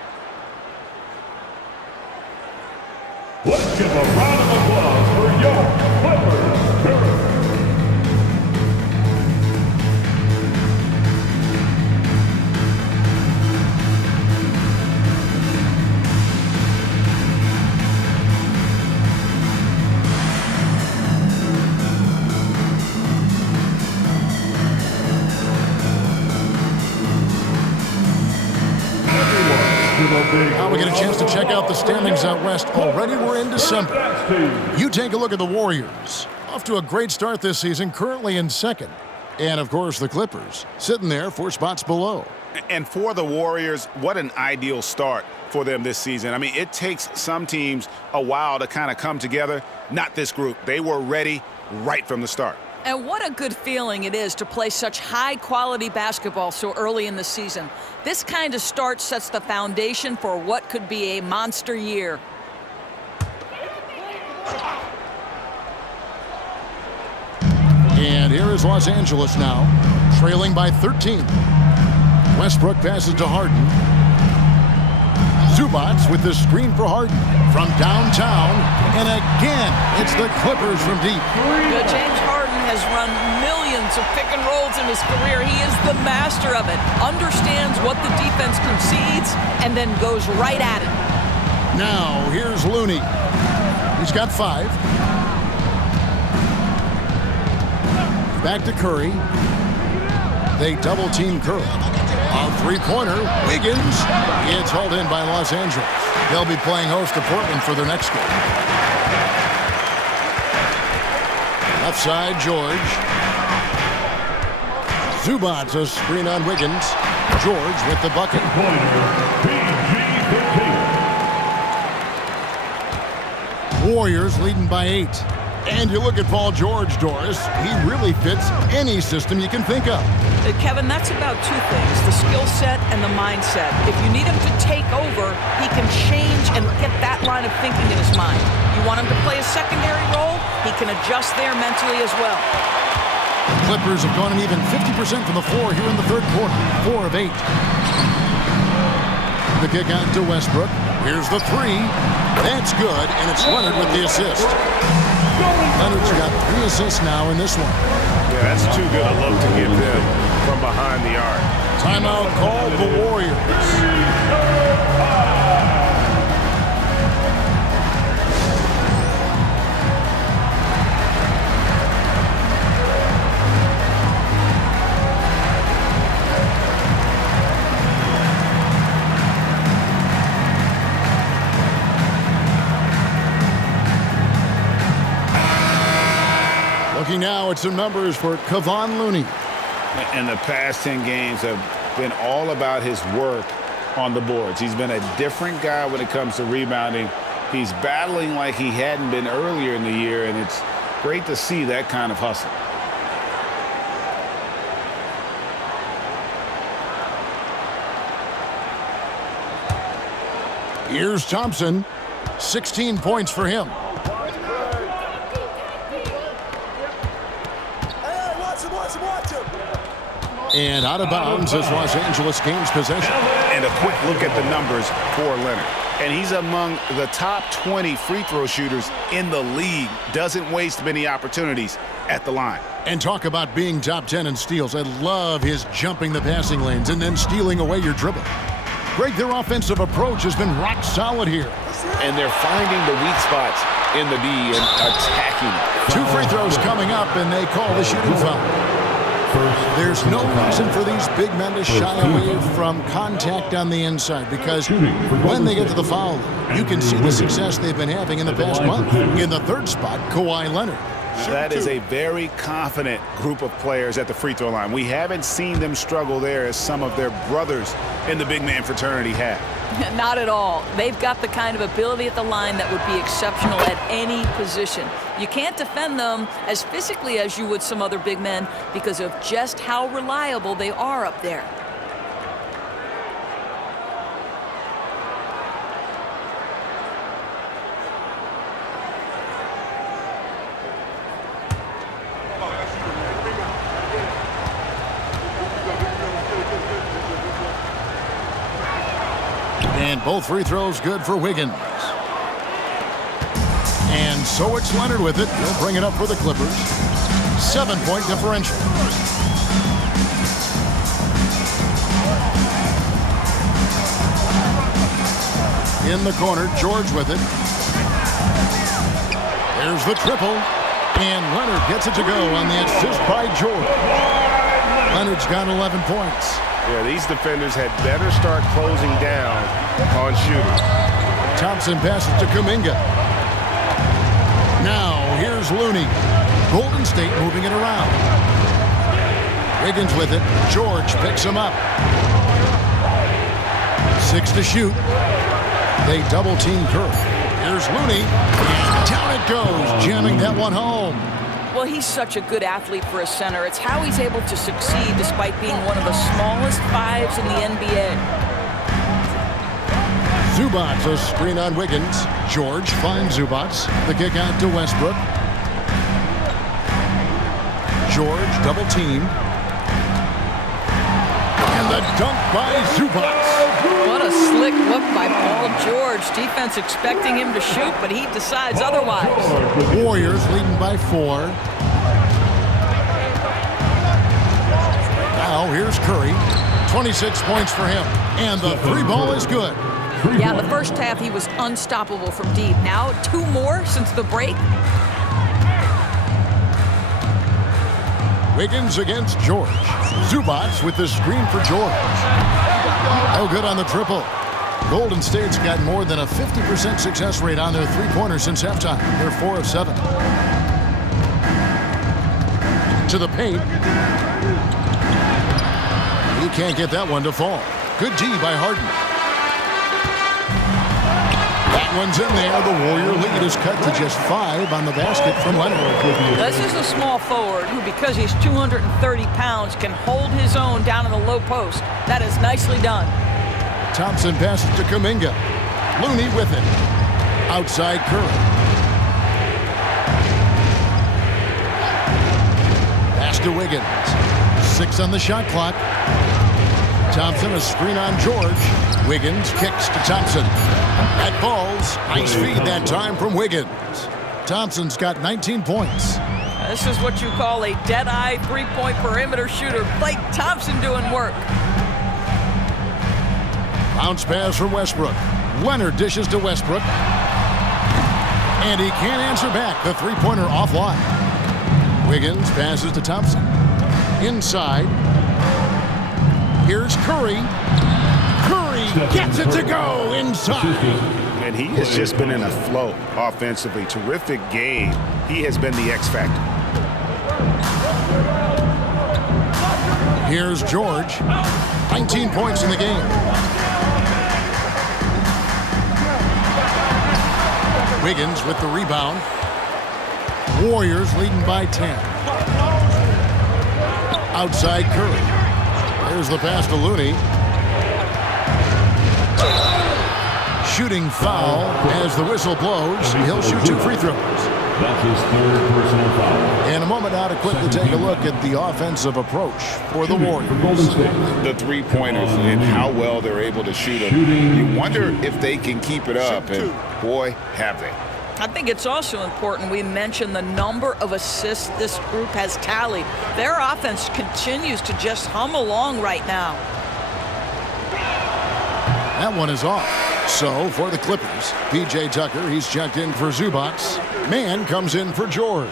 Let's give a round of applause for your Clippers. Now we get a chance to check out the standings out west. Already we're in December. You take a look at the Warriors. Off to a great start this season, currently in second. And, of course, the Clippers, sitting there 4 spots below. And for the Warriors, what an ideal start for them this season. I mean, it takes some teams a while to kind of come together. Not this group. They were ready right from the start. And what a good feeling it is to play such high-quality basketball so early in the season. This kind of start sets the foundation for what could be a monster year. And here is Los Angeles now, trailing by 13. Westbrook passes to Harden. Zubac with the screen for Harden from downtown. And again, it's the Clippers from deep. James Harden has run millions of pick and rolls in his career. He is the master of it. Understands what the defense concedes and then goes right at it. Now, here's Looney. He's got 5. Back to Curry. They double-team Curry. A three-pointer, Wiggins. It's hauled in by Los Angeles. They'll be playing host to Portland for their next game. Left side, George. Zubac, a screen on Wiggins. George with the bucket. Warriors leading by 8. And you look at Paul George, Doris, he really fits any system you can think of. Kevin, that's about 2 things, the skill set and the mindset. If you need him to take over, he can change and get that line of thinking in his mind. You want him to play a secondary role, he can adjust there mentally as well. The Clippers have gone an even 50% from the floor here in the third quarter, 4 of 8. The kick out to Westbrook. Here's the 3. That's good, and it's Leonard with the assist. Leonard's got 3 assists now in this one. Yeah, that's too good a look to give them from behind the arc. Timeout called the Warriors. Looking now at some numbers for Kevon Looney. And the past 10 games have been all about his work on the boards. He's been a different guy when it comes to rebounding. He's battling like he hadn't been earlier in the year, and it's great to see that kind of hustle. Here's Thompson. 16 points for him. And out of bounds is Los Angeles gains possession. And a quick look at the numbers for Leonard. And he's among the top 20 free throw shooters in the league. Doesn't waste many opportunities at the line. And talk about being top 10 in steals. I love his jumping the passing lanes and then stealing away your dribble. Greg, their offensive approach has been rock solid here. And they're finding the weak spots in the D and attacking. 2 free throws coming up, and they call the shooting foul. There's no reason for these big men to shy away from contact on the inside, because when they get to the foul, you can see the success they've been having in the past month. In the third spot, Kawhi Leonard. That is a very confident group of players at the free throw line. We haven't seen them struggle there as some of their brothers in the big man fraternity have. Not at all. They've got the kind of ability at the line that would be exceptional at any position. You can't defend them as physically as you would some other big men because of just how reliable they are up there. And both free throws good for Wiggins. And so it's Leonard with it. He'll bring it up for the Clippers. 7-point differential. In the corner, George with it. There's the triple. And Leonard gets it to go on the assist by George. Leonard's got 11 points. Yeah, these defenders had better start closing down on shooting. Thompson passes to Kuminga. Now, here's Looney. Golden State moving it around. Wiggins with it. George picks him up. 6 to shoot. They double-team Curry. Here's Looney. And down it goes, jamming that one home. Well, he's such a good athlete for a center. It's how he's able to succeed despite being one of the smallest 5s in the NBA. Zubac, a screen on Wiggins. George finds Zubac. The kick out to Westbrook. George double team. And the dunk by Zubac. What a slick look by Paul George. Defense expecting him to shoot, but he decides otherwise. Warriors leading by 4. Now here's Curry. 26 points for him. And the 3 ball is good. Yeah, the first half he was unstoppable from deep. Now 2 more since the break. Wiggins against George. Zubac with the screen for George. No good on the triple. Golden State's got more than a 50% success rate on their three-pointers since halftime. They're 4 of 7. To the paint. He can't get that one to fall. Good D by Harden. That one's in there. The Warrior lead is cut to just 5 on the basket from Leonard. This is a small forward who, because he's 230 pounds, can hold his own down in the low post. That is nicely done. Thompson passes to Kuminga. Looney with it. Outside Curry. Pass to Wiggins. 6 on the shot clock. Thompson, a screen on George. Wiggins kicks to Thompson. That falls. Nice feed that time from Wiggins. Thompson's got 19 points. This is what you call a dead-eye three-point perimeter shooter. Klay Thompson doing work. Bounce pass from Westbrook. Leonard dishes to Westbrook. And he can't answer back. The three-pointer offline. Wiggins passes to Thompson. Inside. Here's Curry. Curry gets it to go inside. And he has just been in a flow offensively. Terrific game. He has been the X factor. Here's George. 19 points in the game. Wiggins with the rebound. Warriors leading by 10. Outside Curry. There's the pass to Looney. Shooting foul as the whistle blows. He'll shoot 2 free throws. That's his 3rd personal foul. In a moment now to quickly take a look at the offensive approach for the Warriors. The three-pointers and how well they're able to shoot them. You wonder if they can keep it up, and boy, have they. I think it's also important we mention the number of assists this group has tallied. Their offense continues to just hum along right now. That one is off. So for the Clippers, P.J. Tucker, he's checked in for Zubac. Mann comes in for George.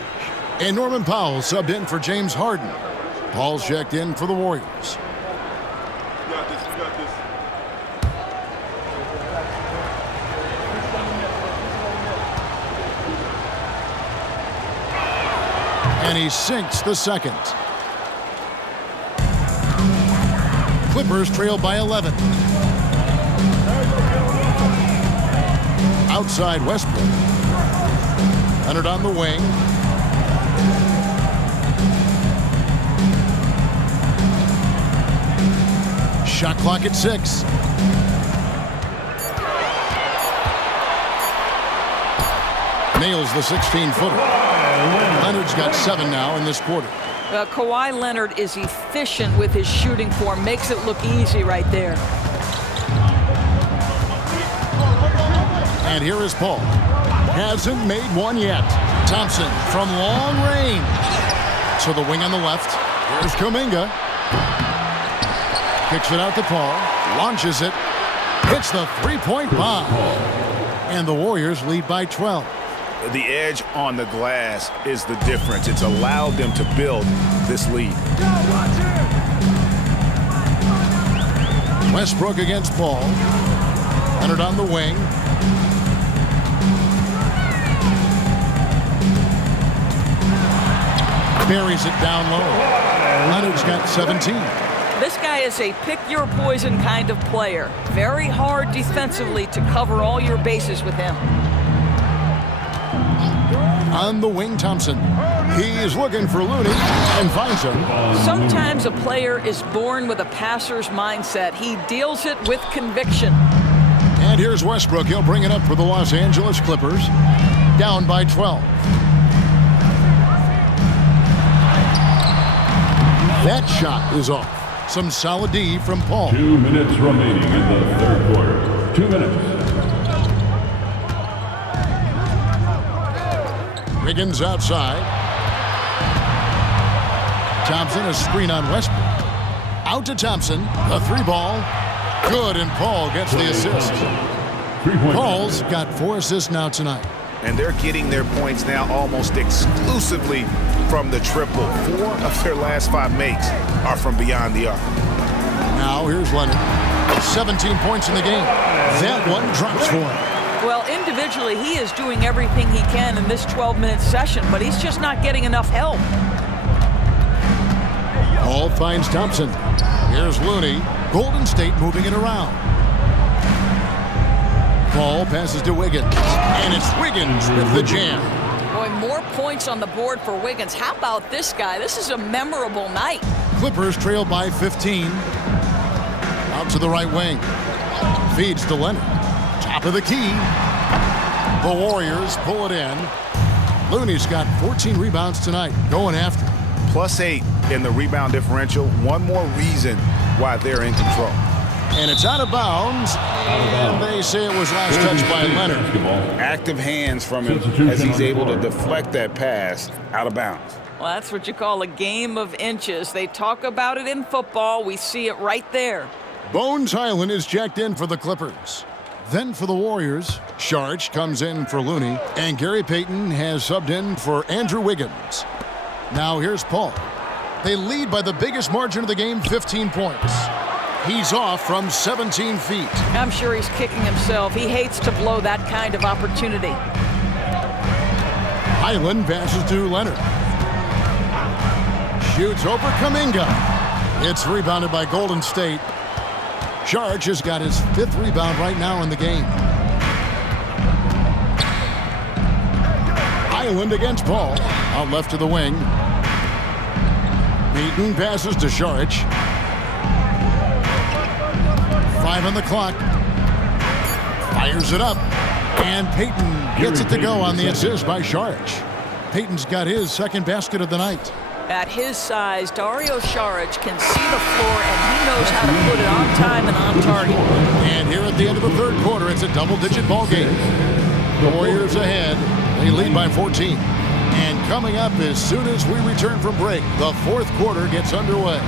And Norman Powell subbed in for James Harden. Paul's checked in for the Warriors. And he sinks the second. Clippers trail by 11. Outside Westbrook. Leonard on the wing. Shot clock at 6. Nails the 16-footer. Leonard's got 7 now in this quarter. Kawhi Leonard is efficient with his shooting form. Makes it look easy right there. And here is Paul. Hasn't made one yet. Thompson from long range. To the wing on the left. Here's Kuminga. Kicks it out to Paul. Launches it. Hits the three-point bomb. And the Warriors lead by 12. The edge on the glass is the difference. It's allowed them to build this lead. Westbrook against Paul. Leonard on the wing. Buries it down low. Leonard's got 17. This guy is a pick-your-poison kind of player. Very hard defensively to cover all your bases with him. On the wing, Thompson. He is looking for Looney and finds him. Sometimes a player is born with a passer's mindset. He deals it with conviction. And here's Westbrook. He'll bring it up for the Los Angeles Clippers. Down by 12. That shot is off. Some solid D from Paul. 2 minutes remaining in the 3rd quarter. 2 minutes. Wiggins outside. Thompson, a screen on Westbrook. Out to Thompson. A 3-ball. Good, and Paul gets the assist. Paul's got 4 assists now tonight. And they're getting their points now almost exclusively from the triple. 4 of their last 5 makes are from beyond the arc. Now here's Leonard. 17 points in the game. That one drops for him. Well, individually, he is doing everything he can in this 12-minute session, but he's just not getting enough help. Paul finds Thompson. Here's Looney. Golden State moving it around. Paul passes to Wiggins. And it's Wiggins with the jam. Boy, more points on the board for Wiggins. How about this guy? This is a memorable night. Clippers trail by 15. Out to the right wing. Feeds to Leonard. Top of the key. The Warriors pull it in. Looney's got 14 rebounds tonight. Going after. +8 in the rebound differential. One more reason why they're in control. And it's out of bounds. And they say it was last touched by Leonard. Active hands from him as he's able to deflect that pass out of bounds. Well, that's what you call a game of inches. They talk about it in football. We see it right there. Bones Hyland is checked in for the Clippers. Then for the Warriors, Sharch comes in for Looney, and Gary Payton has subbed in for Andrew Wiggins. Now here's Paul. They lead by the biggest margin of the game, 15 points. He's off from 17 feet. I'm sure he's kicking himself. He hates to blow that kind of opportunity. Hyland passes to Leonard. Shoots over Kuminga. It's rebounded by Golden State. Sharch has got his 5th rebound right now in the game. Hyland against Paul. Out left to the wing. Payton passes to Sharch. 5 on the clock. Fires it up. And Payton gets it to go on the assist by Sharch. Payton's got his 2nd basket of the night. At his size, Dario Saric can see the floor, and he knows how to put it on time and on target. And here at the end of the 3rd quarter, it's a double-digit ball game. The Warriors ahead. They lead by 14. And coming up as soon as we return from break, the 4th quarter gets underway.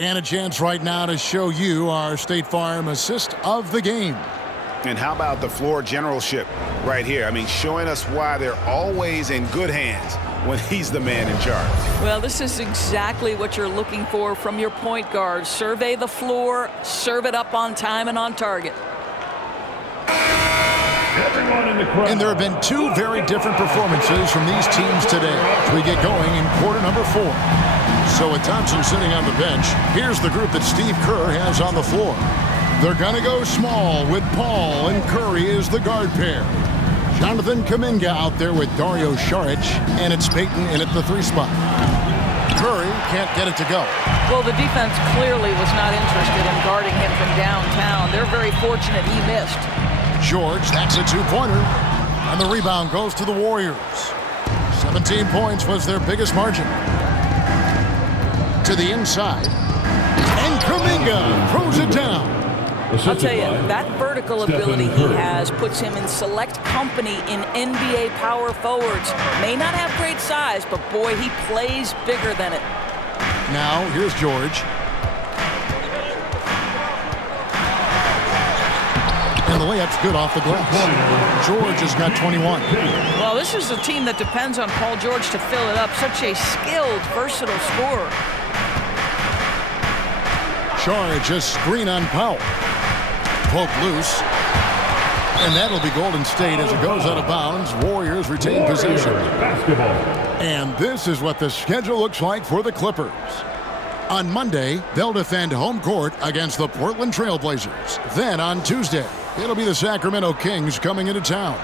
And a chance right now to show you our State Farm assist of the game. And how about the floor generalship right here? I mean, showing us why they're always in good hands when he's the man in charge. Well, this is exactly what you're looking for from your point guard. Survey the floor, serve it up on time and on target. And there have been 2 very different performances from these teams today as we get going in quarter number 4. So with Thompson sitting on the bench, here's the group that Steve Kerr has on the floor. They're going to go small with Paul and Curry as the guard pair. Jonathan Kuminga out there with Dario Saric, and it's Payton in at the 3 spot. Curry can't get it to go. Well, the defense clearly was not interested in guarding him from downtown. They're very fortunate he missed. George, that's a 2-pointer. And the rebound goes to the Warriors. 17 points was their biggest margin. To the inside. And Kuminga throws it down. I'll tell you, that vertical ability he has puts him in select company in NBA power forwards. May not have great size, but boy, he plays bigger than it. Now, here's George. And the layup's good off the glass. George has got 21. Well, this is a team that depends on Paul George to fill it up. Such a skilled, versatile scorer. Saric, a screen on Powell. Poke loose. And that'll be Golden State as it goes out of bounds. Warriors retain possession. And this is what the schedule looks like for the Clippers. On Monday, they'll defend home court against the Portland Trail Blazers. Then on Tuesday, it'll be the Sacramento Kings coming into town.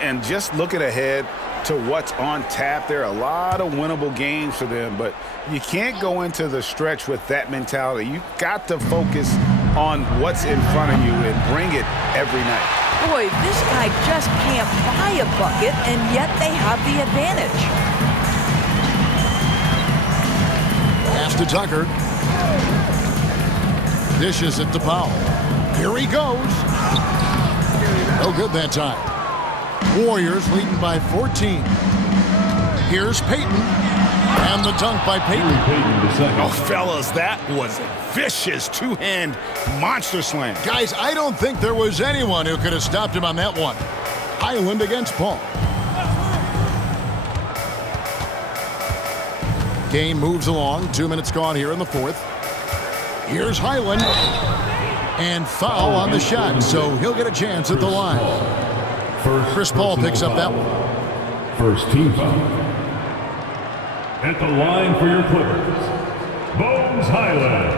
And just looking ahead to what's on tap, there are a lot of winnable games for them, but you can't go into the stretch with that mentality. You've got to focus on what's in front of you and bring it every night. Boy, this guy just can't buy a bucket, and yet they have the advantage. Pass to Tucker. Dishes it to Powell. Here he goes. No good that time. Warriors leading by 14. Here's Payton. And the dunk by Payton. Oh, fellas, that was a vicious two-hand monster slam. Guys, I don't think there was anyone who could have stopped him on that one. Hyland against Paul. Game moves along. 2 minutes gone here in the 4th. Here's Hyland. And foul on the shot, so he'll get a chance at the line. Chris Paul picks up that one. First team foul. At the line for your Clippers, Bones Hyland.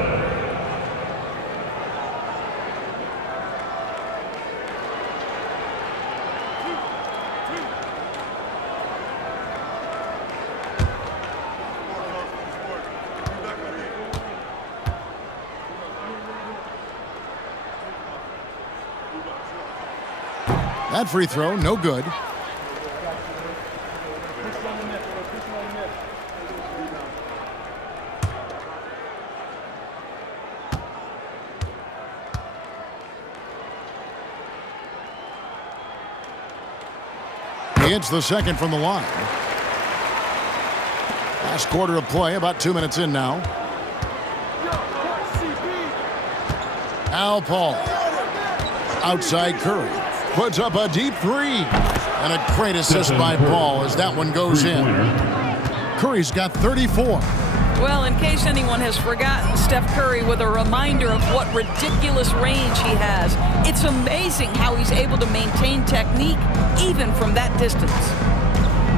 That free throw, no good. He hits the second from the line. Last quarter of play, about 2 minutes in now. Al Paul. Outside Curry. Puts up a deep three. And a great assist by Paul as that one goes in. Curry's got 34. Well, in case anyone has forgotten, Steph Curry with a reminder of what ridiculous range he has. It's amazing how he's able to maintain technique even from that distance.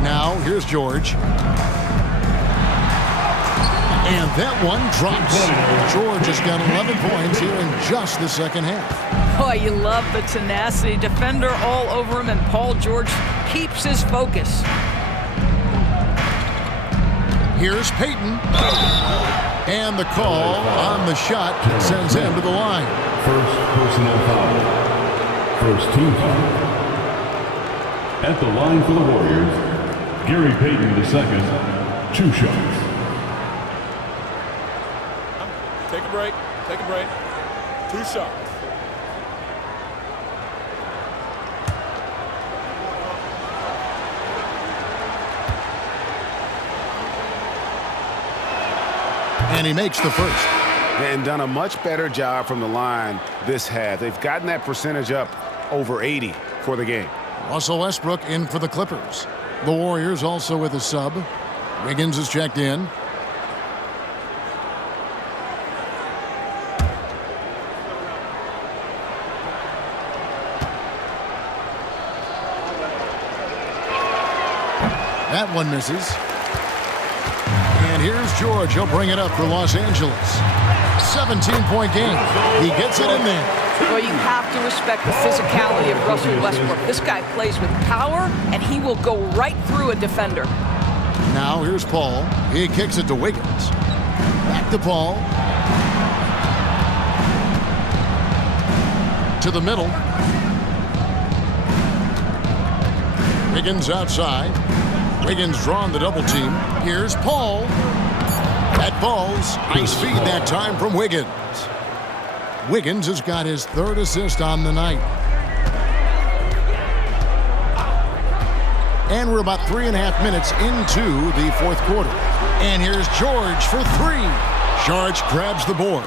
Now, here's George. And that one drops. George has got 11 points here in just the second half. Boy, you love the tenacity. Defender all over him, and Paul George keeps his focus. Here's Payton. And the call on the shot sends him to the line. First personal foul. First team foul. At the line for the Warriors, Gary Payton II, 2 shots. Take a break. Take a break. 2 shots. And he makes the first. And done a much better job from the line this half. They've gotten that percentage up over 80 for the game. Russell Westbrook in for the Clippers. The Warriors also with a sub. Wiggins is checked in. That one misses. And here's George. He'll bring it up for Los Angeles. 17-point game. He gets it in there. Well, you have to respect the physicality of Russell Westbrook. This guy plays with power, and he will go right through a defender. Now here's Paul. He kicks it to Wiggins. Back to Paul. To the middle. Wiggins outside. Wiggins drawn the double team. Here's Paul. That falls. Nice feed that time from Wiggins. Wiggins has got his 3rd assist on the night. And we're about 3.5 minutes into the 4th quarter. And here's George for 3. George grabs the board.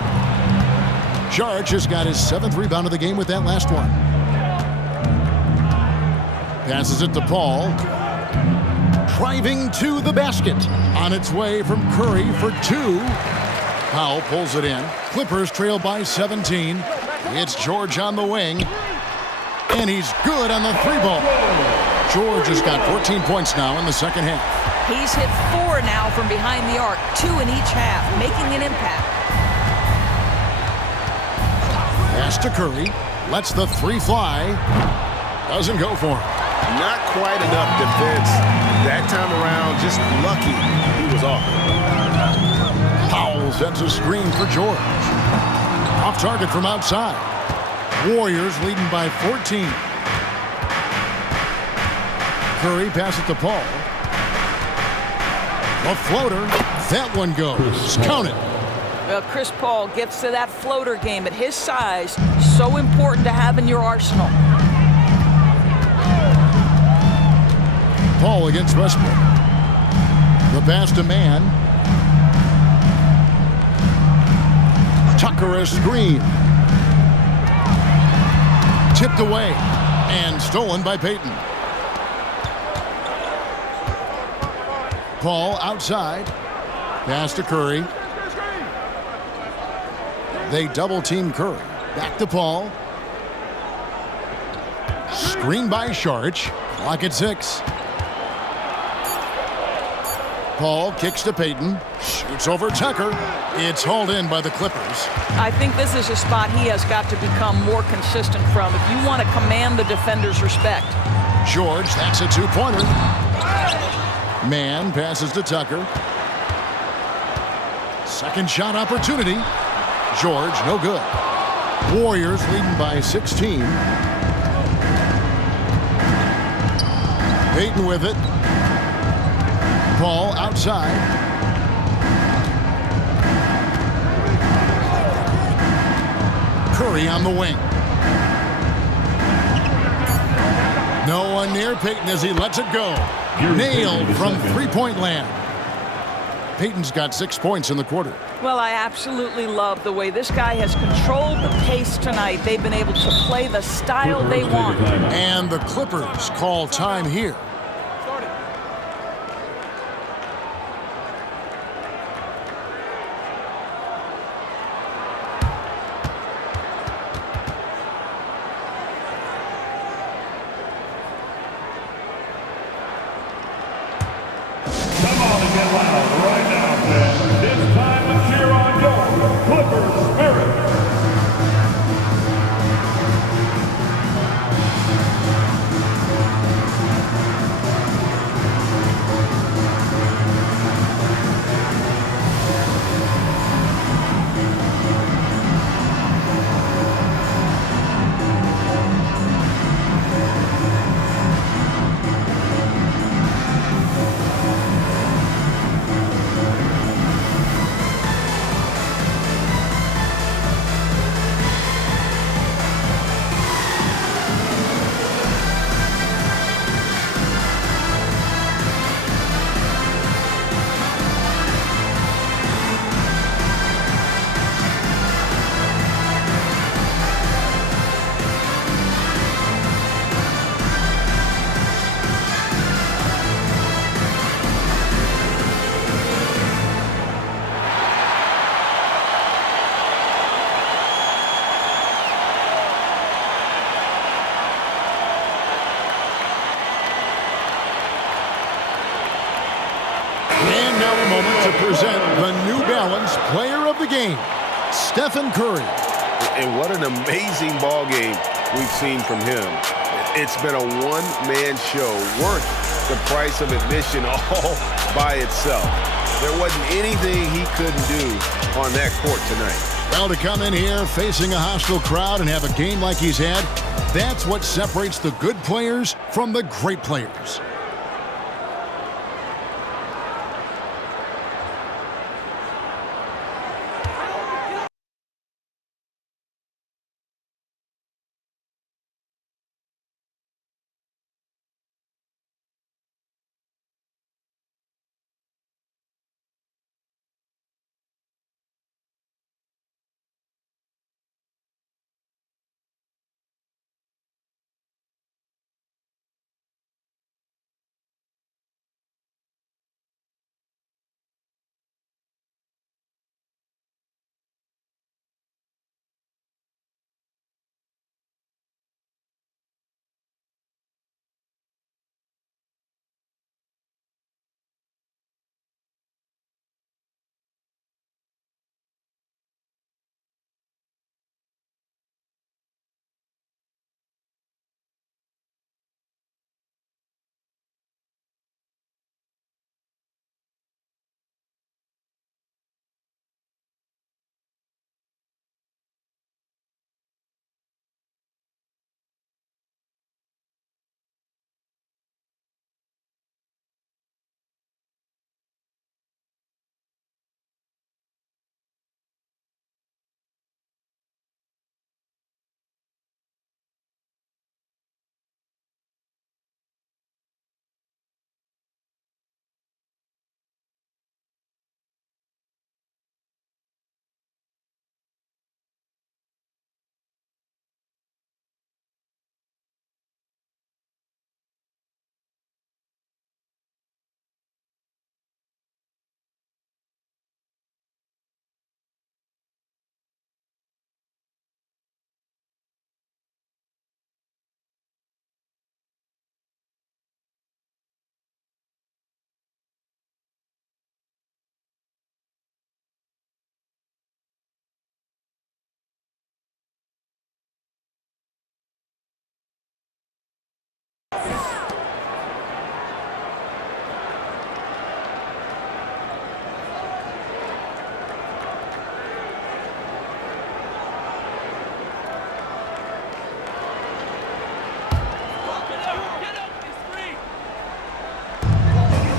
George has got his 7th rebound of the game with that last one. Passes it to Paul. Driving to the basket. On its way from Curry for 2. Powell pulls it in. Clippers trail by 17. It's George on the wing. And he's good on the 3-ball. George has got 14 points now in the second half. He's hit 4 now from behind the arc, 2 in each half, making an impact. Pass to Curry. Lets the 3 fly. Doesn't go for him. Not quite enough defense that time around. Just lucky he was off. Powell sets a screen for George. Off target from outside. Warriors leading by 14. Curry passes it to Paul. A floater. That one goes. Count it. Well, Chris Paul gets to that floater game at his size. So important to have in your arsenal. Paul against Westbrook. The pass to man. Tucker a screen. Tipped away and stolen by Payton. Paul outside. Pass to Curry. They double team Curry. Back to Paul. Screen by Sharch. Clock at 6. Paul kicks to Payton. Shoots over Tucker. It's hauled in by the Clippers. I think this is a spot he has got to become more consistent from if you want to command the defender's respect. George, that's a 2-pointer. Man passes to Tucker. Second shot opportunity. George, no good. Warriors leading by 16. Payton with it. Ball outside. Curry on the wing. No one near Payton as he lets it go. Nailed from three-point land. Payton's got 6 points in the quarter. Well, I absolutely love the way this guy has controlled the pace tonight. They've been able to play the style they want. And the Clippers call time here. Come on and get loud right now, fans. It's time to cheer on your Clippers spirit. And now a moment to present the New Balance Player of the Game, Stephen Curry. And what an amazing ball game we've seen from him. It's been a one-man show worth the price of admission all by itself. There wasn't anything he couldn't do on that court tonight. Well, to come in here facing a hostile crowd and have a game like he's had, that's what separates the good players from the great players.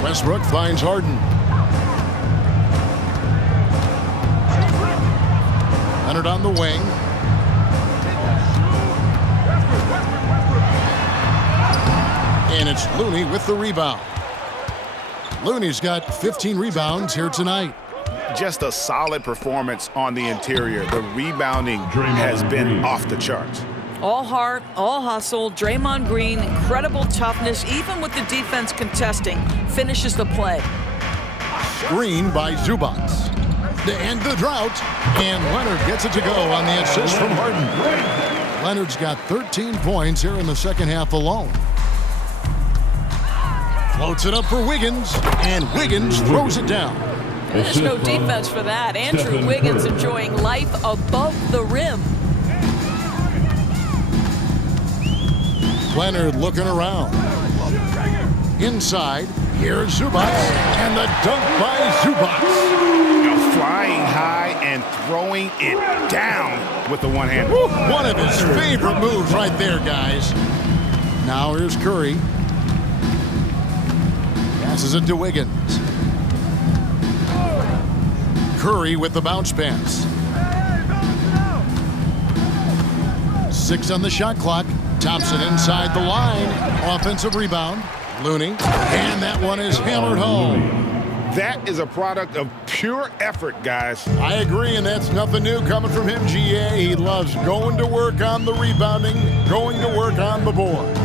Westbrook finds Harden. Leonard on the wing. And it's Looney with the rebound. Looney's got 15 rebounds here tonight. Just a solid performance on the interior. The rebounding has been off the charts. All heart, all hustle. Draymond Green, incredible toughness, even with the defense contesting, finishes the play. Screen by Zubac. To end the drought, and Leonard gets it to go on the assist from Harden. Leonard's got 13 points here in the second half alone. Floats it up for Wiggins, and Wiggins throws it down. There's no defense for that. Andrew Wiggins enjoying life above the rim. Leonard looking around. Inside, here's Zubac, and the dunk by Zubac. Flying high and throwing it down with the one hand. One of his favorite moves right there, guys. Now here's Curry. Passes it to Wiggins. Curry with the bounce pass. 6 on the shot clock. Thompson inside the line. Offensive rebound. Looney. And that one is hammered home. That is a product of pure effort, guys. I agree, and that's nothing new coming from him, GA. He loves going to work on the rebounding, going to work on the boards.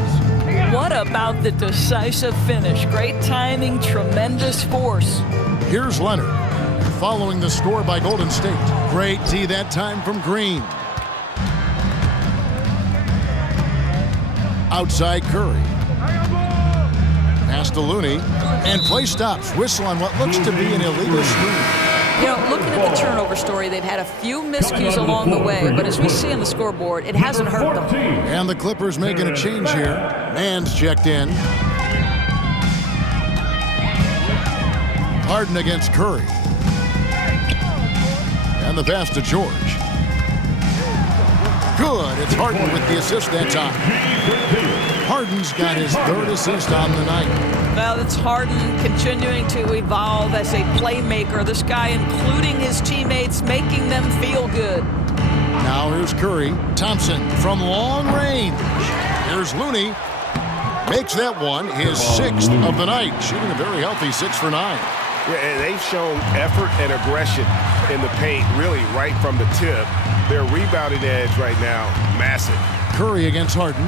What about the decisive finish? Great timing, tremendous force. Here's Leonard, following the score by Golden State. Great D that time from Green. Outside Curry. Pass to Looney, and play stops. Whistle on what looks to be an illegal screen. You know, looking at the turnover story, they've had a few miscues along the way, but as we see on the scoreboard, it hasn't hurt them. And the Clippers making a change here. Mann's checked in. Harden against Curry. And the pass to George. Good. It's Harden with the assist that time. Harden's got his third assist on the night. Well, it's Harden continuing to evolve as a playmaker. This guy, including his teammates, making them feel good. Now here's Curry. Thompson from long range. Here's Looney. Makes that one his 6th of the night. Shooting a very healthy 6 for 9. Yeah, they've shown effort and aggression in the paint, really right from the tip. Their rebounding edge right now, massive. Curry against Harden.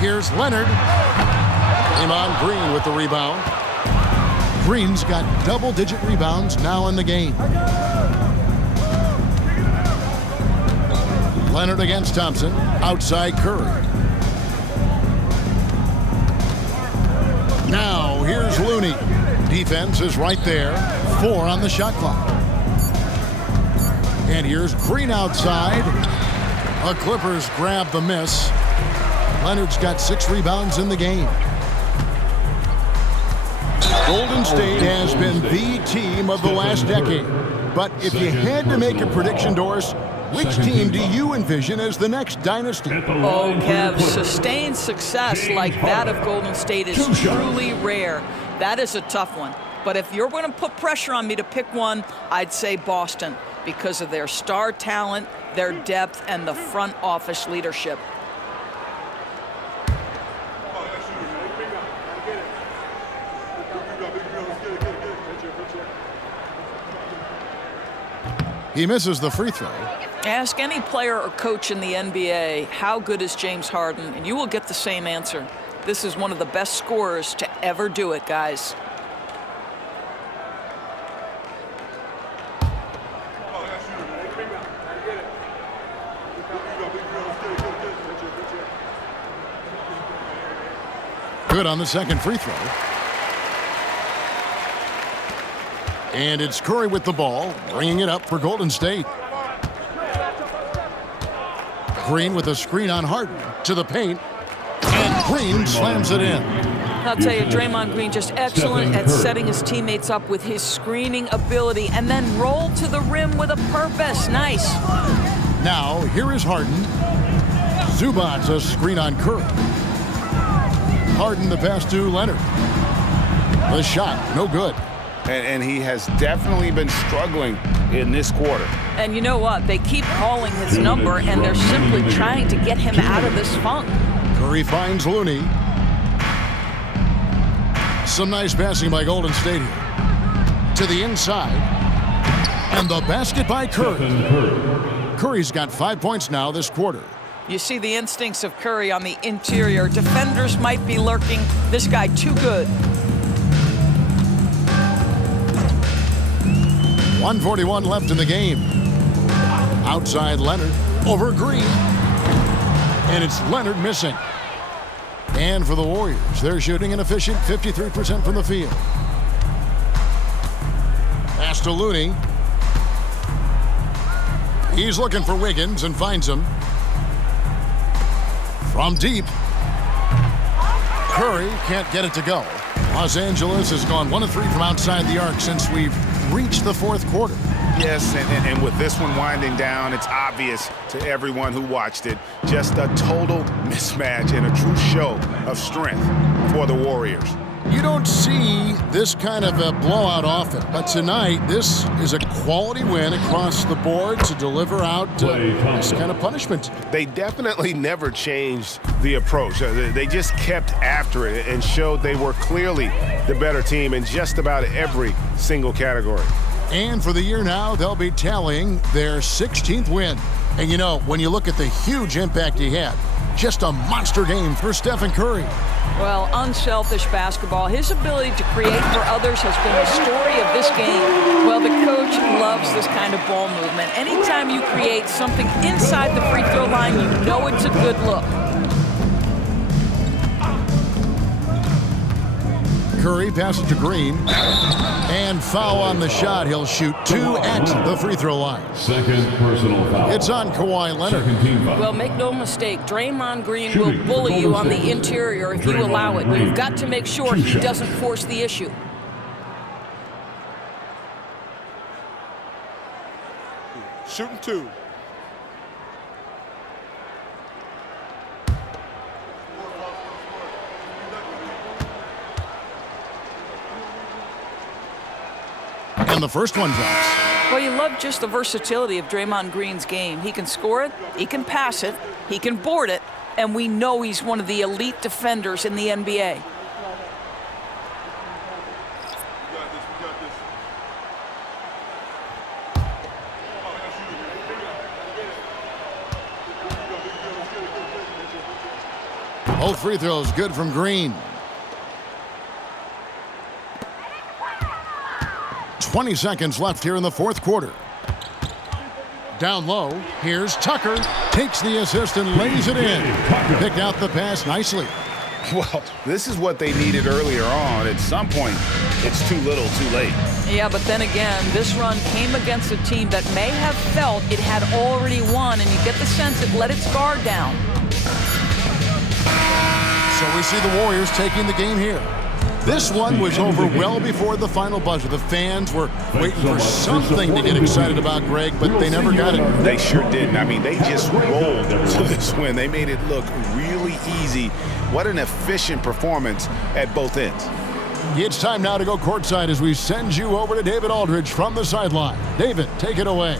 Here's Leonard. Draymond Green with the rebound. Green's got double-digit rebounds now in the game. Leonard against Thompson. Outside Curry. Now here's Looney. Defense is right there. 4 on the shot clock. And here's Green outside. The Clippers grab the miss. Leonard's got 6 rebounds in the game. Golden State has been the team of the last decade. But if you had to make a prediction, Doris, which team do you envision as the next dynasty? Oh, Kev, sustained success like that of Golden State is truly rare. That is a tough one. But if you're going to put pressure on me to pick one, I'd say Boston because of their star talent, their depth, and the front office leadership. He misses the free throw. Ask any player or coach in the NBA, how good is James Harden, and you will get the same answer. This is one of the best scorers to ever do it, guys. Good on the second free throw. And it's Curry with the ball, bringing it up for Golden State. Green with a screen on Harden to the paint. And Green slams it in. I'll tell you, Draymond Green just excellent at setting his teammates up with his screening ability and then roll to the rim with a purpose. Nice. Now, here is Harden. Zubac a screen on Curry. Harden the pass to Leonard. The shot, no good. And he has definitely been struggling in this quarter. And you know what? They keep calling his number, and they're simply trying to get him out of this funk. Curry finds Looney. Some nice passing by Golden State here. To the inside. And the basket by Curry. Curry's got 5 points now this quarter. You see the instincts of Curry on the interior. Defenders might be lurking. This guy too good. 1:41 left in the game. Outside Leonard. Over Green. And it's Leonard missing. And for the Warriors, they're shooting an efficient 53% from the field. Pass to Looney. He's looking for Wiggins and finds him. From deep. Curry can't get it to go. Los Angeles has gone 1 of 3 from outside the arc since we've reached the fourth quarter. Yes, and with this one winding down, it's obvious to everyone who watched it. Just a total mismatch and a true show of strength for the Warriors. You don't see this kind of a blowout often, but tonight this is a quality win across the board to deliver out this kind of punishment. They definitely never changed the approach. They just kept after it and showed they were clearly the better team in just about every single category. And for the year now, they'll be tallying their 16th win. And you know, when you look at the huge impact he had, just a monster game for Stephen Curry. Well, unselfish basketball. His ability to create for others has been the story of this game. Well, the coach loves this kind of ball movement. Anytime you create something inside the free throw line, you know it's a good look. Curry passes to Green. And foul on the shot. He'll shoot 2 at the free throw line. Second personal foul. It's on Kawhi Leonard. Second team foul. Well, make no mistake, Draymond Green will bully you on the interior if you allow it. You've got to make sure he doesn't force the issue. Shooting 2. And the first one drops. Well, you love just the versatility of Draymond Green's game. He can score it, he can pass it, he can board it, and we know he's one of the elite defenders in the NBA. Both free throws good from Green. 20 seconds left here in the fourth quarter. Down low, here's Tucker. Takes the assist and lays it in. Picked out the pass nicely. Well, this is what they needed earlier on. At some point, it's too little, too late. Yeah, but then again, this run came against a team that may have felt it had already won, and you get the sense it let its guard down. So we see the Warriors taking the game here. This one was over well before the final buzzer. The fans were waiting for something to get excited about, Greg, but they never got it. They sure didn't. I mean, they just rolled to this win. They made it look really easy. What an efficient performance at both ends. It's time now to go courtside as we send you over to David Aldridge from the sideline. David, take it away.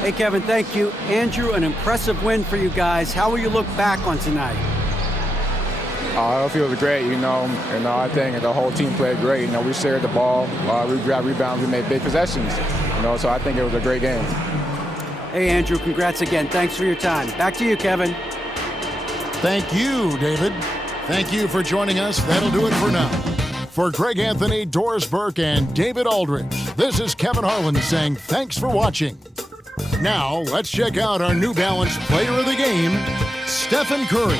Hey, Kevin, thank you. Andrew, an impressive win for you guys. How will you look back on tonight? It feels great, I think the whole team played great. We shared the ball, we grabbed rebounds, we made big possessions, so I think it was a great game. Hey, Andrew, congrats again. Thanks for your time. Back to you, Kevin. Thank you, David. Thank you for joining us. That'll do it for now. For Greg Anthony, Doris Burke, and David Aldridge, this is Kevin Harlan saying thanks for watching. Now, let's check out our New Balance player of the game, Stephen Curry.